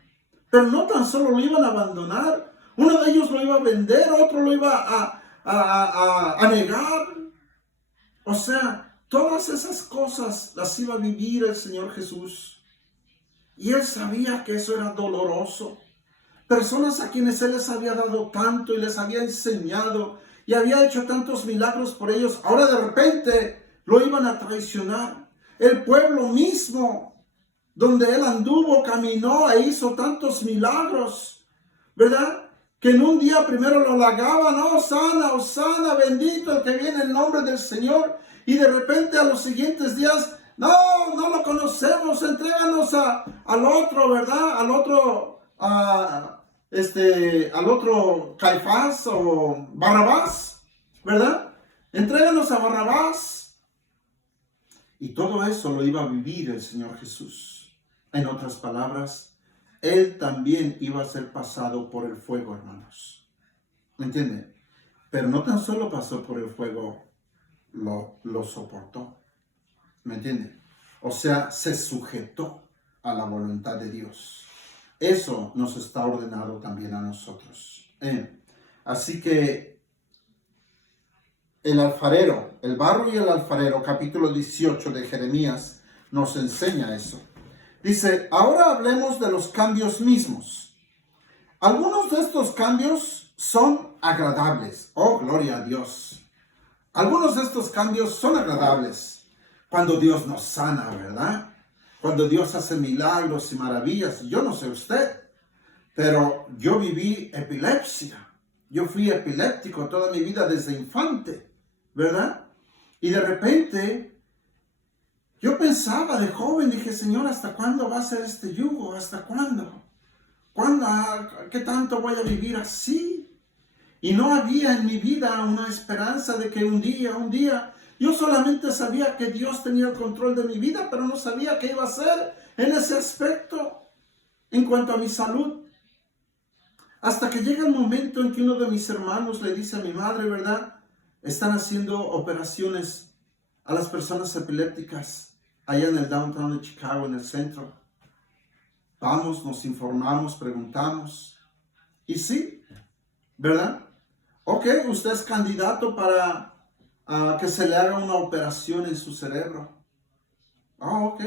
Pero no tan solo lo iban a abandonar, uno de ellos lo iba a vender, otro lo iba a negar. O sea, todas esas cosas las iba a vivir el Señor Jesús. Y Él sabía que eso era doloroso. Personas a quienes Él les había dado tanto y les había enseñado y había hecho tantos milagros por ellos, ahora de repente lo iban a traicionar. El pueblo mismo, donde Él anduvo, caminó e hizo tantos milagros, ¿verdad? Que en un día primero lo halagaban, Hosana, Hosana, bendito el que viene en nombre del Señor. Y de repente a los siguientes días, no lo conocemos, entréganos al otro, ¿verdad? Al otro Caifás o Barrabás, ¿verdad? Entréganos a Barrabás. Y todo eso lo iba a vivir el Señor Jesús. En otras palabras, Él también iba a ser pasado por el fuego, hermanos. ¿Me entienden? Pero no tan solo pasó por el fuego, lo soportó. ¿Me entienden? O sea, se sujetó a la voluntad de Dios. Eso nos está ordenado también a nosotros. Así que el alfarero, el barro y el alfarero, capítulo 18 de Jeremías, nos enseña eso. Dice, ahora hablemos de los cambios mismos. Algunos de estos cambios son agradables. Oh, gloria a Dios. Algunos de estos cambios son agradables. Cuando Dios nos sana, ¿verdad? Cuando Dios hace milagros y maravillas. Yo no sé usted, pero yo viví epilepsia. Yo fui epiléptico toda mi vida desde infante, ¿verdad? Y de repente, yo pensaba de joven, dije, Señor, ¿hasta cuándo va a ser este yugo? ¿Hasta cuándo? ¿Qué tanto voy a vivir así? Y no había en mi vida una esperanza de que un día, yo solamente sabía que Dios tenía el control de mi vida, pero no sabía qué iba a hacer en ese aspecto, en cuanto a mi salud. Hasta que llega el momento en que uno de mis hermanos le dice a mi madre, ¿verdad? Están haciendo operaciones a las personas epilépticas allá en el downtown de Chicago, en el centro. Vamos, nos informamos, preguntamos. Y sí, ¿verdad? Ok, usted es candidato para que se le haga una operación en su cerebro. Ok.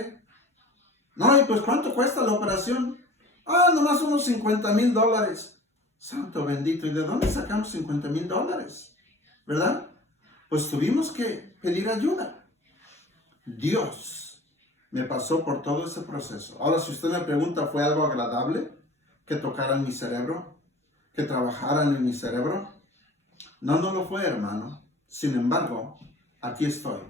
No, y pues ¿cuánto cuesta la operación? Nomás unos $50,000. Santo bendito, ¿y de dónde sacamos $50,000? ¿Verdad? Pues tuvimos que pedir ayuda. Dios me pasó por todo ese proceso. Ahora, si usted me pregunta, ¿fue algo agradable que tocaran mi cerebro? ¿Que trabajaran en mi cerebro? No, no lo fue, hermano. Sin embargo, aquí estoy.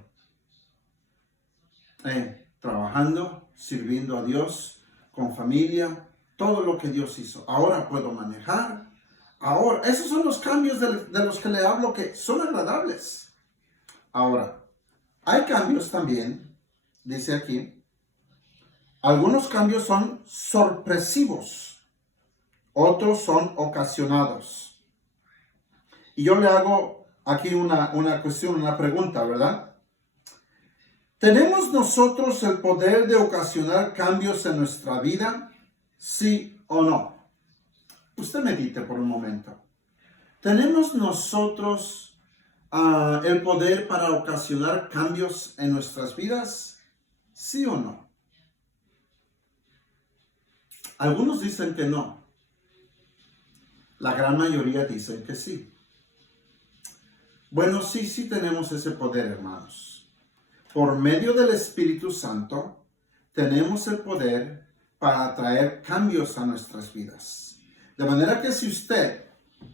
Trabajando, sirviendo a Dios, con familia, todo lo que Dios hizo. Ahora puedo manejar. Ahora, esos son los cambios de los que le hablo que son agradables. Ahora, hay cambios también, dice aquí. Algunos cambios son sorpresivos, otros son ocasionados. Y yo le hago aquí una cuestión, una pregunta, ¿verdad? ¿Tenemos nosotros el poder de ocasionar cambios en nuestra vida? ¿Sí o no? Usted medite por un momento. ¿Tenemos nosotros el poder para ocasionar cambios en nuestras vidas? ¿Sí o no? Algunos dicen que no. La gran mayoría dicen que sí. Bueno, sí tenemos ese poder, hermanos. Por medio del Espíritu Santo, tenemos el poder para traer cambios a nuestras vidas. De manera que si usted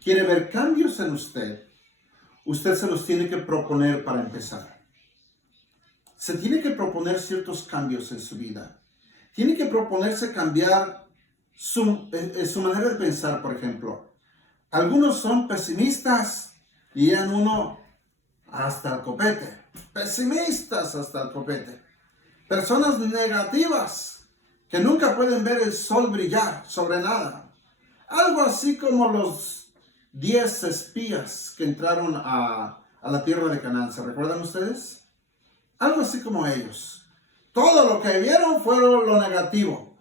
quiere ver cambios en usted se los tiene que proponer para empezar. Se tiene que proponer ciertos cambios en su vida. Tiene que proponerse cambiar su manera de pensar, por ejemplo. Algunos son pesimistas y llegan uno hasta el copete. Pesimistas hasta el copete. Personas negativas que nunca pueden ver el sol brillar sobre nada. Algo así como los 10 espías que entraron a la tierra de Canaán. ¿Se recuerdan ustedes? Algo así como ellos. Todo lo que vieron fue lo negativo.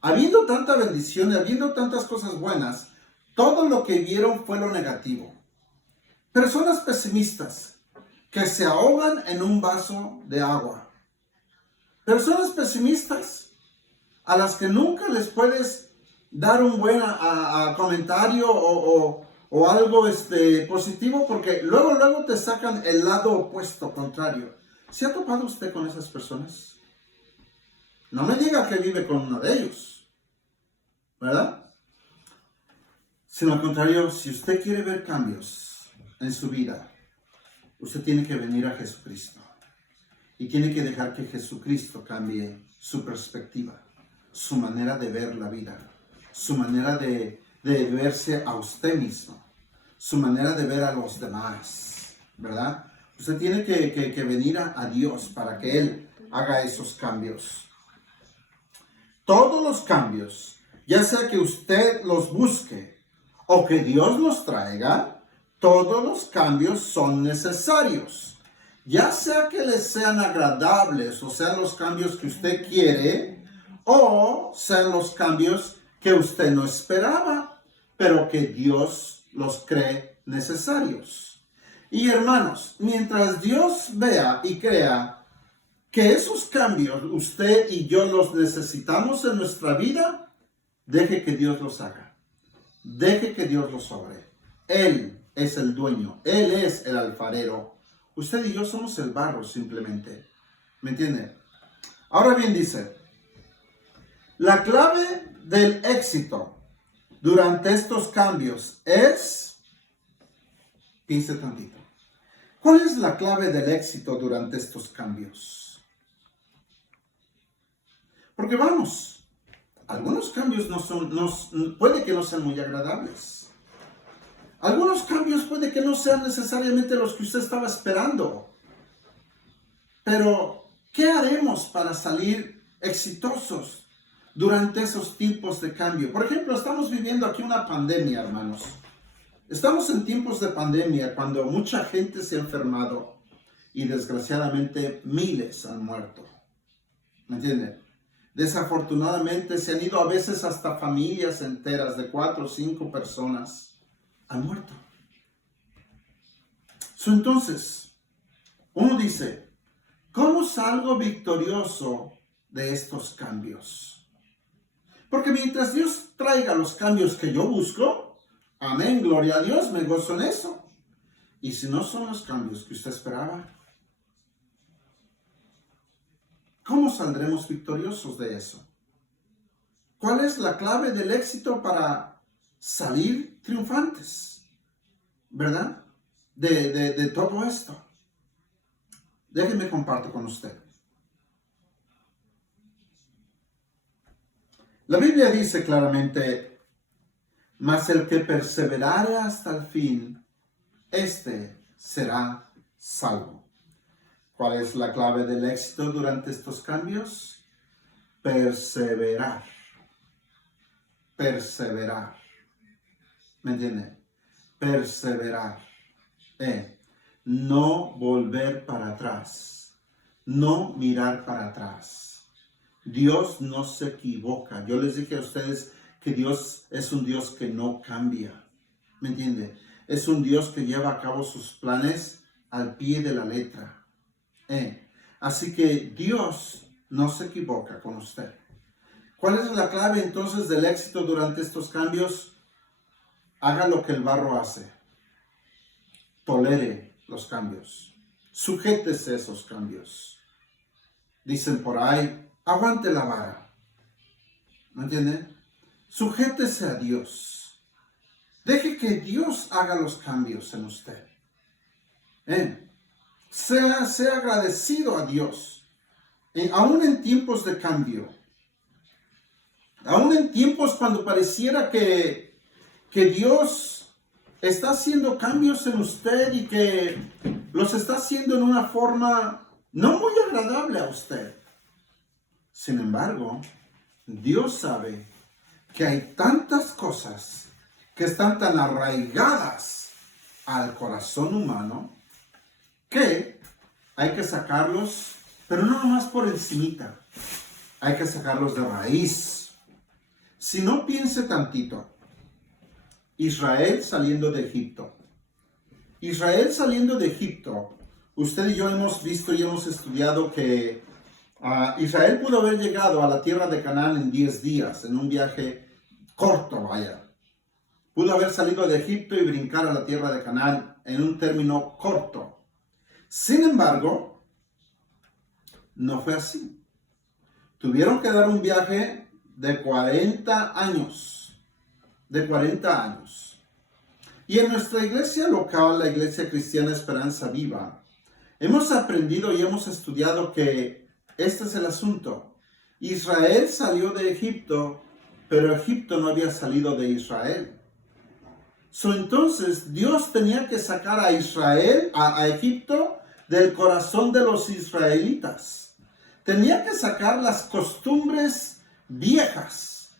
Habiendo tanta bendición y habiendo tantas cosas buenas, todo lo que vieron fue lo negativo. Personas pesimistas que se ahogan en un vaso de agua. Personas pesimistas a las que nunca les puedes dar un buen comentario o algo positivo, porque luego te sacan el lado opuesto, contrario. ¿Se ha topado usted con esas personas? No me diga que vive con uno de ellos, ¿verdad? Sino al contrario, si usted quiere ver cambios en su vida, usted tiene que venir a Jesucristo. Y tiene que dejar que Jesucristo cambie su perspectiva, su manera de ver la vida, su manera de verse a usted mismo, su manera de ver a los demás, ¿verdad? Usted tiene que venir a Dios para que Él haga esos cambios. Todos los cambios, ya sea que usted los busque o que Dios los traiga, todos los cambios son necesarios. Ya sea que les sean agradables o sean los cambios que usted quiere o sean los cambios que usted no esperaba, pero que Dios los cree necesarios. Y hermanos, mientras Dios vea y crea que esos cambios usted y yo los necesitamos en nuestra vida, deje que Dios los haga. Deje que Dios los obre. Él es el dueño. Él es el alfarero. Usted y yo somos el barro simplemente. ¿Me entiende? Ahora bien dice, la clave del éxito durante estos cambios es, piense tantito, ¿cuál es la clave del éxito durante estos cambios? Porque vamos, algunos cambios puede que no sean muy agradables. Algunos cambios puede que no sean necesariamente los que usted estaba esperando. Pero, ¿qué haremos para salir exitosos durante esos tiempos de cambio? Por ejemplo, estamos viviendo aquí una pandemia, hermanos. Estamos en tiempos de pandemia cuando mucha gente se ha enfermado y desgraciadamente miles han muerto. ¿Me entienden? Desafortunadamente se han ido a veces hasta familias enteras de 4 o 5 personas han muerto. Entonces, uno dice, ¿cómo salgo victorioso de estos cambios? Porque mientras Dios traiga los cambios que yo busco, amén, gloria a Dios, me gozo en eso. Y si no son los cambios que usted esperaba, ¿cómo saldremos victoriosos de eso? ¿Cuál es la clave del éxito para salir triunfantes? ¿Verdad? De todo esto. Déjenme comparto con usted. La Biblia dice claramente, mas el que perseverare hasta el fin, este será salvo. ¿Cuál es la clave del éxito durante estos cambios? Perseverar. Perseverar. ¿Me entiende? Perseverar. No volver para atrás. No mirar para atrás. Dios no se equivoca. Yo les dije a ustedes que Dios es un Dios que no cambia. ¿Me entiende? Es un Dios que lleva a cabo sus planes al pie de la letra. Así que Dios no se equivoca con usted. ¿Cuál es la clave entonces del éxito durante estos cambios? Haga lo que el barro hace. Tolere los cambios. Sujétese a esos cambios. Dicen por ahí, aguante la vara. ¿Me entienden? Sujétese a Dios. Deje que Dios haga los cambios en usted. Sea agradecido a Dios. Aún en tiempos de cambio. Aún en tiempos cuando pareciera que Dios está haciendo cambios en usted y que los está haciendo en una forma no muy agradable a usted. Sin embargo, Dios sabe que hay tantas cosas que están tan arraigadas al corazón humano que hay que sacarlos, pero no nomás por encimita. Hay que sacarlos de raíz. Si no, piense tantito. Israel saliendo de Egipto. Israel saliendo de Egipto. Usted y yo hemos visto y hemos estudiado que Israel pudo haber llegado a la tierra de Canaán en 10 días, en un viaje corto, vaya. Pudo haber salido de Egipto y brincar a la tierra de Canaán en un término corto. Sin embargo, no fue así. Tuvieron que dar un viaje de 40 años. De 40 años. Y en nuestra iglesia local, la Iglesia Cristiana Esperanza Viva, hemos aprendido y hemos estudiado que este es el asunto. Israel salió de Egipto, pero Egipto no había salido de Israel. Entonces, Dios tenía que sacar a Israel, a Egipto, del corazón de los israelitas. tenía que sacar las costumbres viejas,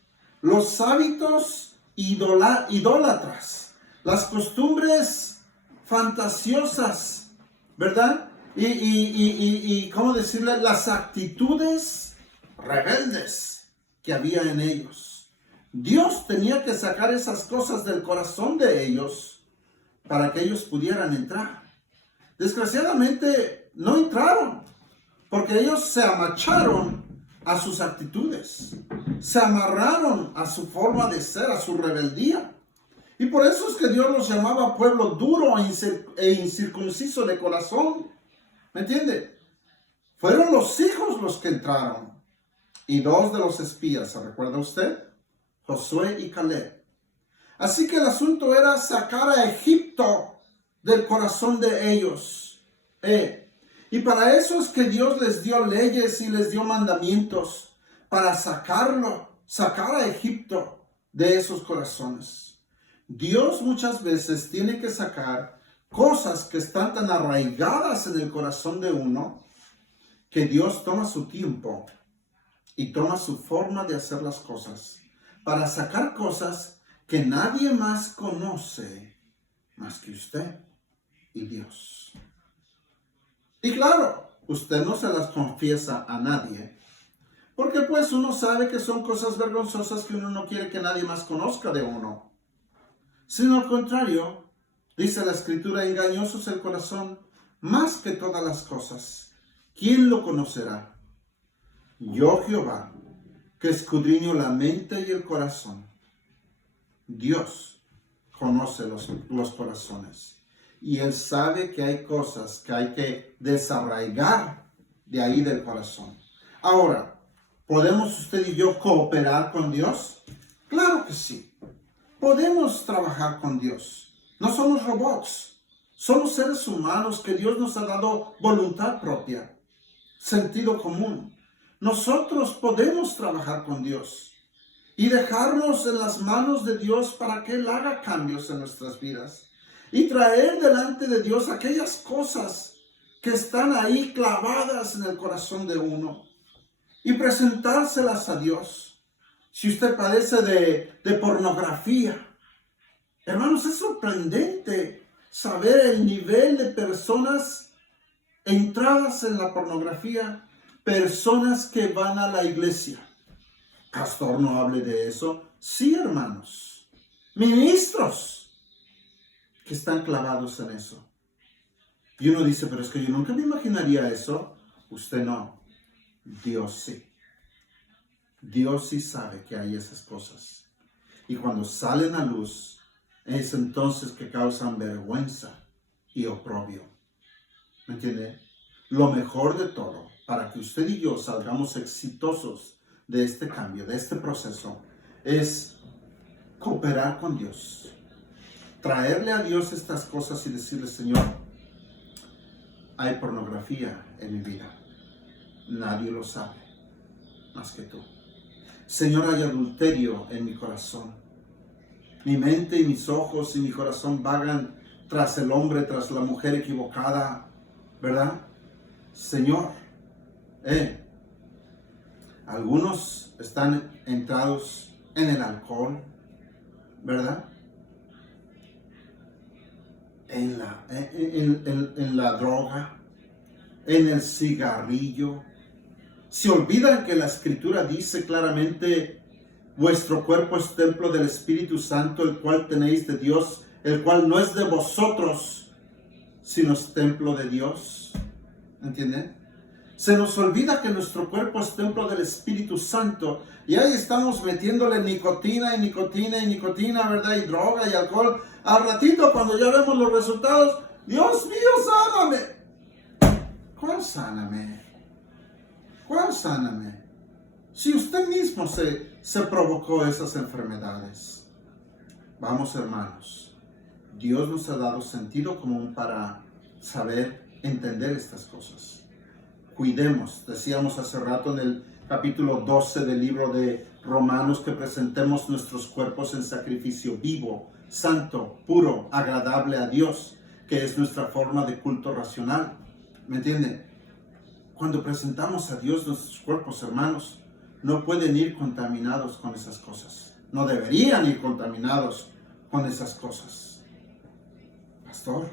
los hábitos idólatras, las costumbres fantasiosas, ¿verdad? Y ¿cómo decirle? Las actitudes rebeldes que había en ellos. Dios tenía que sacar esas cosas del corazón de ellos para que ellos pudieran entrar. Desgraciadamente no entraron, porque ellos se amacharon a sus actitudes, se amarraron a su forma de ser, a su rebeldía. Y por eso es que Dios los llamaba pueblo duro e incircunciso de corazón. ¿Me entiende? Fueron los hijos los que entraron. Y 2 de los espías, ¿se recuerda usted? Josué y Caleb. Así que el asunto era sacar a Egipto del corazón de ellos. Y para eso es que Dios les dio leyes y les dio mandamientos, para sacar a Egipto de esos corazones. Dios muchas veces tiene que sacar cosas que están tan arraigadas en el corazón de uno, que Dios toma su tiempo y toma su forma de hacer las cosas, para sacar cosas que nadie más conoce más que usted y Dios. Y claro, usted no se las confiesa a nadie, porque pues uno sabe que son cosas vergonzosas que uno no quiere que nadie más conozca de uno. Sino al contrario, dice la Escritura, engañoso es el corazón más que todas las cosas. ¿Quién lo conocerá? Yo, Jehová, que escudriño la mente y el corazón. Dios conoce los corazones. Y Él sabe que hay cosas que hay que desarraigar de ahí del corazón. Ahora, ¿podemos usted y yo cooperar con Dios? Claro que sí. Podemos trabajar con Dios. No somos robots. Somos seres humanos que Dios nos ha dado voluntad propia, sentido común. Nosotros podemos trabajar con Dios y dejarnos en las manos de Dios para que Él haga cambios en nuestras vidas. Y traer delante de Dios aquellas cosas que están ahí clavadas en el corazón de uno. Y presentárselas a Dios. Si usted padece de pornografía, hermanos, es sorprendente saber el nivel de personas entradas en la pornografía. Personas que van a la iglesia. Pastor, no hable de eso. Sí, hermanos. Ministros que están clavados en eso. Y uno dice, pero es que yo nunca me imaginaría eso. Usted no. Dios sí. Dios sí sabe que hay esas cosas. Y cuando salen a luz, es entonces que causan vergüenza y oprobio. ¿Me entiende? Lo mejor de todo, para que usted y yo salgamos exitosos de este cambio, de este proceso, es cooperar con Dios. Traerle a Dios estas cosas y decirle, Señor, hay pornografía en mi vida. Nadie lo sabe más que tú. Señor, hay adulterio en mi corazón. Mi mente y mis ojos y mi corazón vagan tras el hombre, tras la mujer equivocada, ¿verdad? Señor, algunos están entrados en el alcohol, ¿verdad? En la droga, en el cigarrillo. Se olvidan que la Escritura dice claramente, vuestro cuerpo es templo del Espíritu Santo, el cual tenéis de Dios, el cual no es de vosotros, sino es templo de Dios. ¿Entienden? Se nos olvida que nuestro cuerpo es templo del Espíritu Santo, y ahí estamos metiéndole nicotina y nicotina y nicotina, ¿verdad? Y droga y alcohol. Al ratito, cuando ya vemos los resultados, Dios mío, sáname. ¿Cuál sáname? ¿Cuál sáname? Si usted mismo se provocó esas enfermedades. Vamos, hermanos. Dios nos ha dado sentido común para saber entender estas cosas. Cuidemos, decíamos hace rato en el capítulo 12 del libro de Romanos, que presentemos nuestros cuerpos en sacrificio vivo, santo, puro, agradable a Dios, que es nuestra forma de culto racional. ¿Me entienden? cuando presentamos a Dios nuestros cuerpos, hermanos, no pueden ir contaminados con esas cosas. No deberían ir contaminados con esas cosas. Pastor,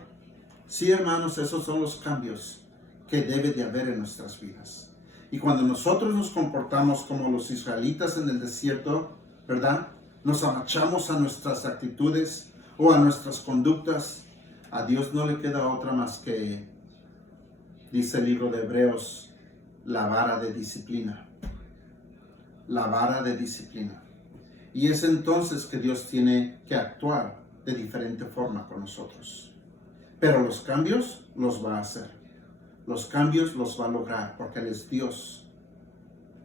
sí, hermanos, esos son los cambios que debe de haber en nuestras vidas. Y cuando nosotros nos comportamos como los israelitas en el desierto, ¿verdad? Nos agachamos a nuestras actitudes o a nuestras conductas, a Dios no le queda otra más que, dice el libro de Hebreos, la vara de disciplina. La vara de disciplina. Y es entonces que Dios tiene que actuar de diferente forma con nosotros. Pero los cambios los va a hacer. Los cambios los va a lograr porque Él es Dios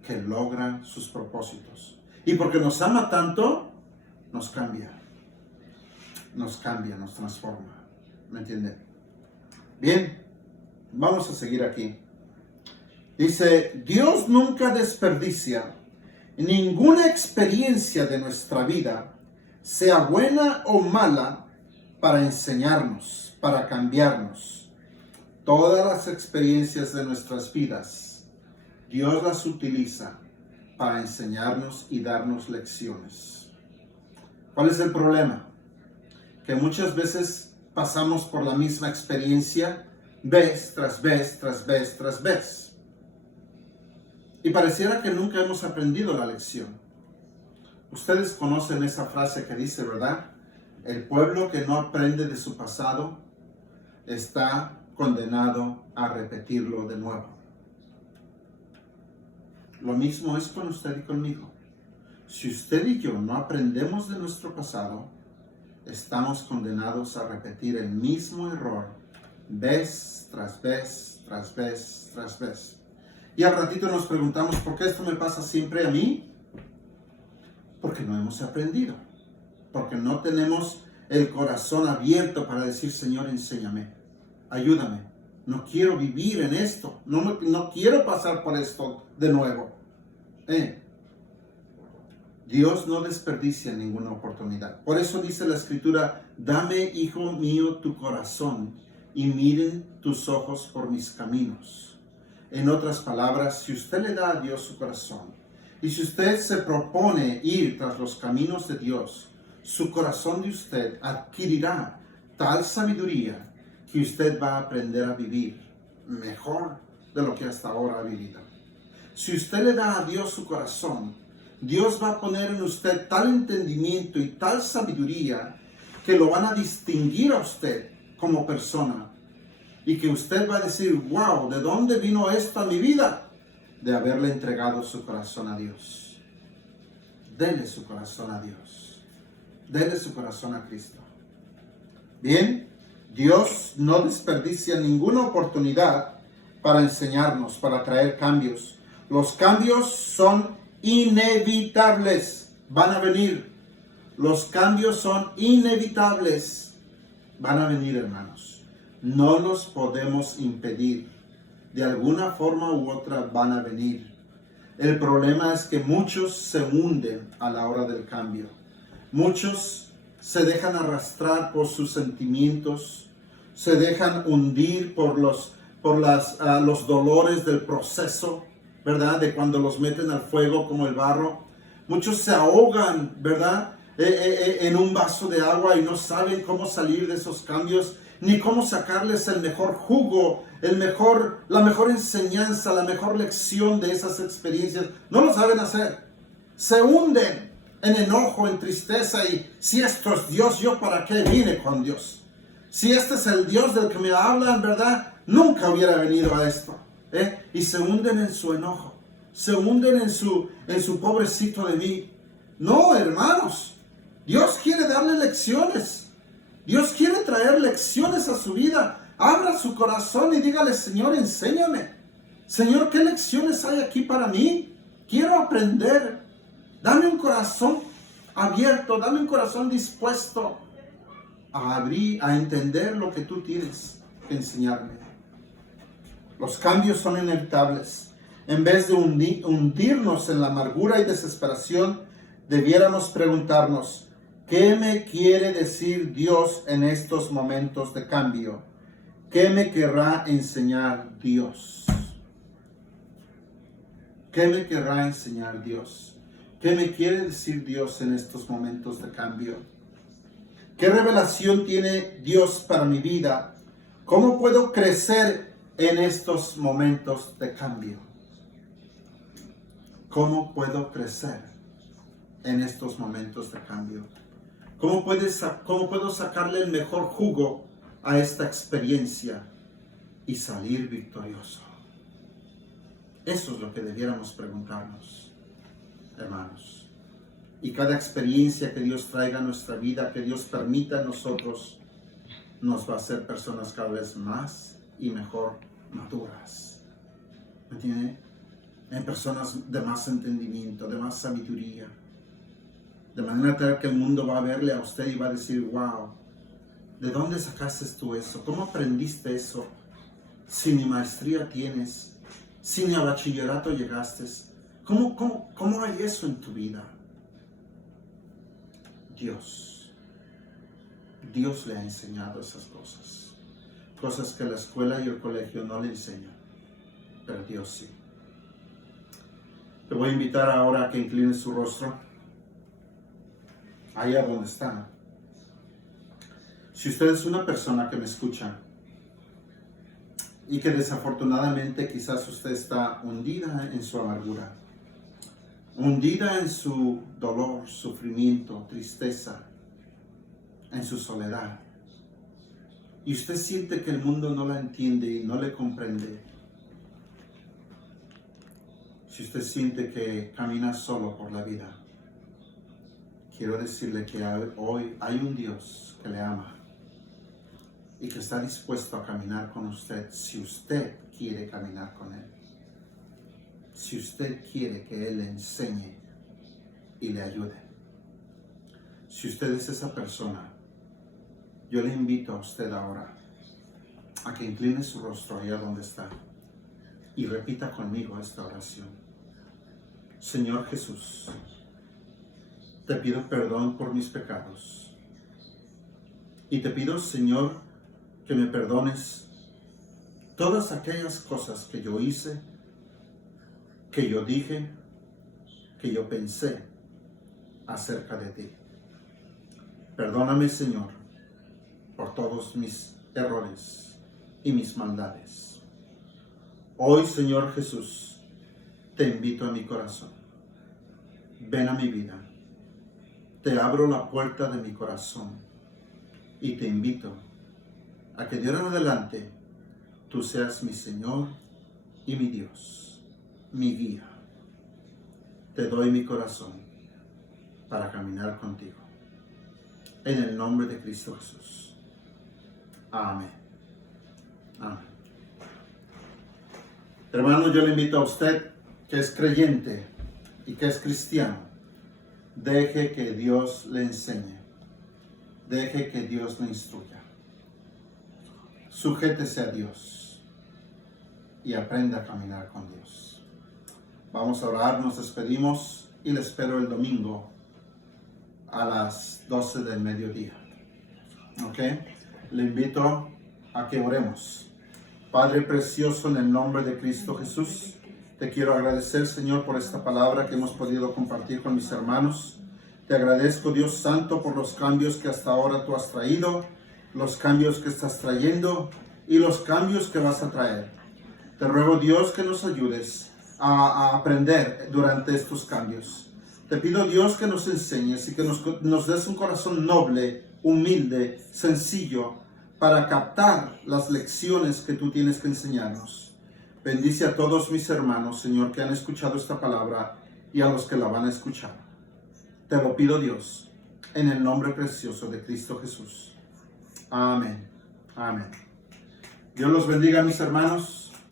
que logra sus propósitos. Y porque nos ama tanto, nos cambia. Nos cambia, nos transforma. ¿Me entienden? Bien, vamos a seguir aquí. Dice, Dios nunca desperdicia ninguna experiencia de nuestra vida, sea buena o mala, para enseñarnos, para cambiarnos. Todas las experiencias de nuestras vidas, Dios las utiliza para enseñarnos y darnos lecciones. ¿Cuál es el problema? Que muchas veces pasamos por la misma experiencia vez tras vez, tras vez, tras vez. Y pareciera que nunca hemos aprendido la lección. Ustedes conocen esa frase que dice, ¿verdad? El pueblo que no aprende de su pasado está condenado a repetirlo de nuevo. Lo mismo es con usted y conmigo. Si usted y yo no aprendemos de nuestro pasado, estamos condenados a repetir el mismo error vez tras vez, tras vez, tras vez. Y al ratito nos preguntamos, ¿por qué esto me pasa siempre a mí? Porque no hemos aprendido. Porque no tenemos el corazón abierto para decir, Señor, enséñame, ayúdame. No quiero vivir en esto. No quiero pasar por esto de nuevo. Dios no desperdicia ninguna oportunidad. Por eso dice la Escritura, dame, hijo mío, tu corazón y miren tus ojos por mis caminos. En otras palabras, si usted le da a Dios su corazón y si usted se propone ir tras los caminos de Dios, su corazón de usted adquirirá tal sabiduría que usted va a aprender a vivir mejor de lo que hasta ahora ha vivido. Si usted le da a Dios su corazón, Dios va a poner en usted tal entendimiento y tal sabiduría que lo van a distinguir a usted como persona. Y que usted va a decir, wow, ¿de dónde vino esto a mi vida? De haberle entregado su corazón a Dios. Dele su corazón a Dios. Dele su corazón a Cristo. Bien, Dios no desperdicia ninguna oportunidad para enseñarnos, para traer cambios. Los cambios son inevitables. Van a venir. Los cambios son inevitables. Van a venir, hermanos. No los podemos impedir. De alguna forma u otra van a venir. El problema es que muchos se hunden a la hora del cambio. Muchos se dejan arrastrar por sus sentimientos. Se dejan hundir por los dolores del proceso, ¿verdad? De cuando los meten al fuego como el barro. Muchos se ahogan, ¿verdad? En un vaso de agua y no saben cómo salir de esos cambios, ni cómo sacarles el mejor jugo, la mejor enseñanza, la mejor lección de esas experiencias. No lo saben hacer. Se hunden en enojo, en tristeza y si esto es Dios, ¿yo para qué vine con Dios? Si este es el Dios del que me hablan, ¿verdad? Nunca hubiera venido a esto. Y se hunden en su enojo. Se hunden en su pobrecito de mí. No, hermanos. Dios quiere darle lecciones. Dios quiere traer lecciones a su vida. Abra su corazón y dígale, Señor, enséñame. Señor, ¿qué lecciones hay aquí para mí? Quiero aprender. Dame un corazón abierto, dame un corazón dispuesto a abrir, a entender lo que tú tienes que enseñarme. Los cambios son inevitables. En vez de hundirnos en la amargura y desesperación, debiéramos preguntarnos, ¿qué me quiere decir Dios en estos momentos de cambio? ¿Qué me querrá enseñar Dios? ¿Qué me querrá enseñar Dios? ¿Qué me quiere decir Dios en estos momentos de cambio? ¿Qué revelación tiene Dios para mi vida? ¿Cómo puedo crecer en estos momentos de cambio? ¿Cómo puedo crecer en estos momentos de cambio? ¿Cómo puedo sacarle el mejor jugo a esta experiencia y salir victorioso? Eso es lo que debiéramos preguntarnos, hermanos. Y cada experiencia que Dios traiga a nuestra vida, que Dios permita a nosotros, nos va a hacer personas cada vez más y mejor maduras. ¿Me entiende? Hay personas de más entendimiento, de más sabiduría. De manera tal que el mundo va a verle a usted y va a decir, wow, ¿de dónde sacaste tú eso? ¿Cómo aprendiste eso? Si ni maestría tienes, si ni a bachillerato llegaste, ¿cómo hay eso en tu vida? Dios le ha enseñado esas cosas. Cosas que la escuela y el colegio no le enseñan, pero Dios sí. Te voy a invitar ahora a que inclines su rostro, allá donde está. Si usted es una persona que me escucha y que desafortunadamente quizás usted está hundida en su amargura, hundida en su dolor, sufrimiento, tristeza, en su soledad, y usted siente que el mundo no la entiende y no le comprende, si usted siente que camina solo por la vida, quiero decirle que hoy hay un Dios que le ama y que está dispuesto a caminar con usted si usted quiere caminar con Él. Si usted quiere que Él le enseñe y le ayude. Si usted es esa persona, yo le invito a usted ahora a que incline su rostro allá donde está y repita conmigo esta oración. Señor Jesús, te pido perdón por mis pecados. Y te pido, Señor, que me perdones todas aquellas cosas que yo hice, que yo dije, que yo pensé acerca de ti. Perdóname, Señor, por todos mis errores y mis maldades. Hoy, Señor Jesús, te invito a mi corazón. Ven a mi vida. Te abro la puerta de mi corazón y te invito a que de ahora en adelante tú seas mi Señor y mi Dios, mi guía. Te doy mi corazón para caminar contigo. En el nombre de Cristo Jesús. Amén. Amén. Hermano, yo le invito a usted que es creyente y que es cristiano. Deje que Dios le enseñe. Deje que Dios le instruya. Sujétese a Dios y aprenda a caminar con Dios. Vamos a orar, nos despedimos y le espero el domingo a las 12 del mediodía. ¿Ok? Le invito a que oremos. Padre precioso, en el nombre de Cristo Jesús, te quiero agradecer, Señor, por esta palabra que hemos podido compartir con mis hermanos. Te agradezco, Dios Santo, por los cambios que hasta ahora tú has traído, los cambios que estás trayendo y los cambios que vas a traer. Te ruego, Dios, que nos ayudes a aprender durante estos cambios. Te pido, Dios, que nos enseñes y que nos des un corazón noble, humilde, sencillo, para captar las lecciones que tú tienes que enseñarnos. Bendice a todos mis hermanos, Señor, que han escuchado esta palabra y a los que la van a escuchar. Te lo pido, Dios, en el nombre precioso de Cristo Jesús. Amén. Amén. Dios los bendiga, mis hermanos.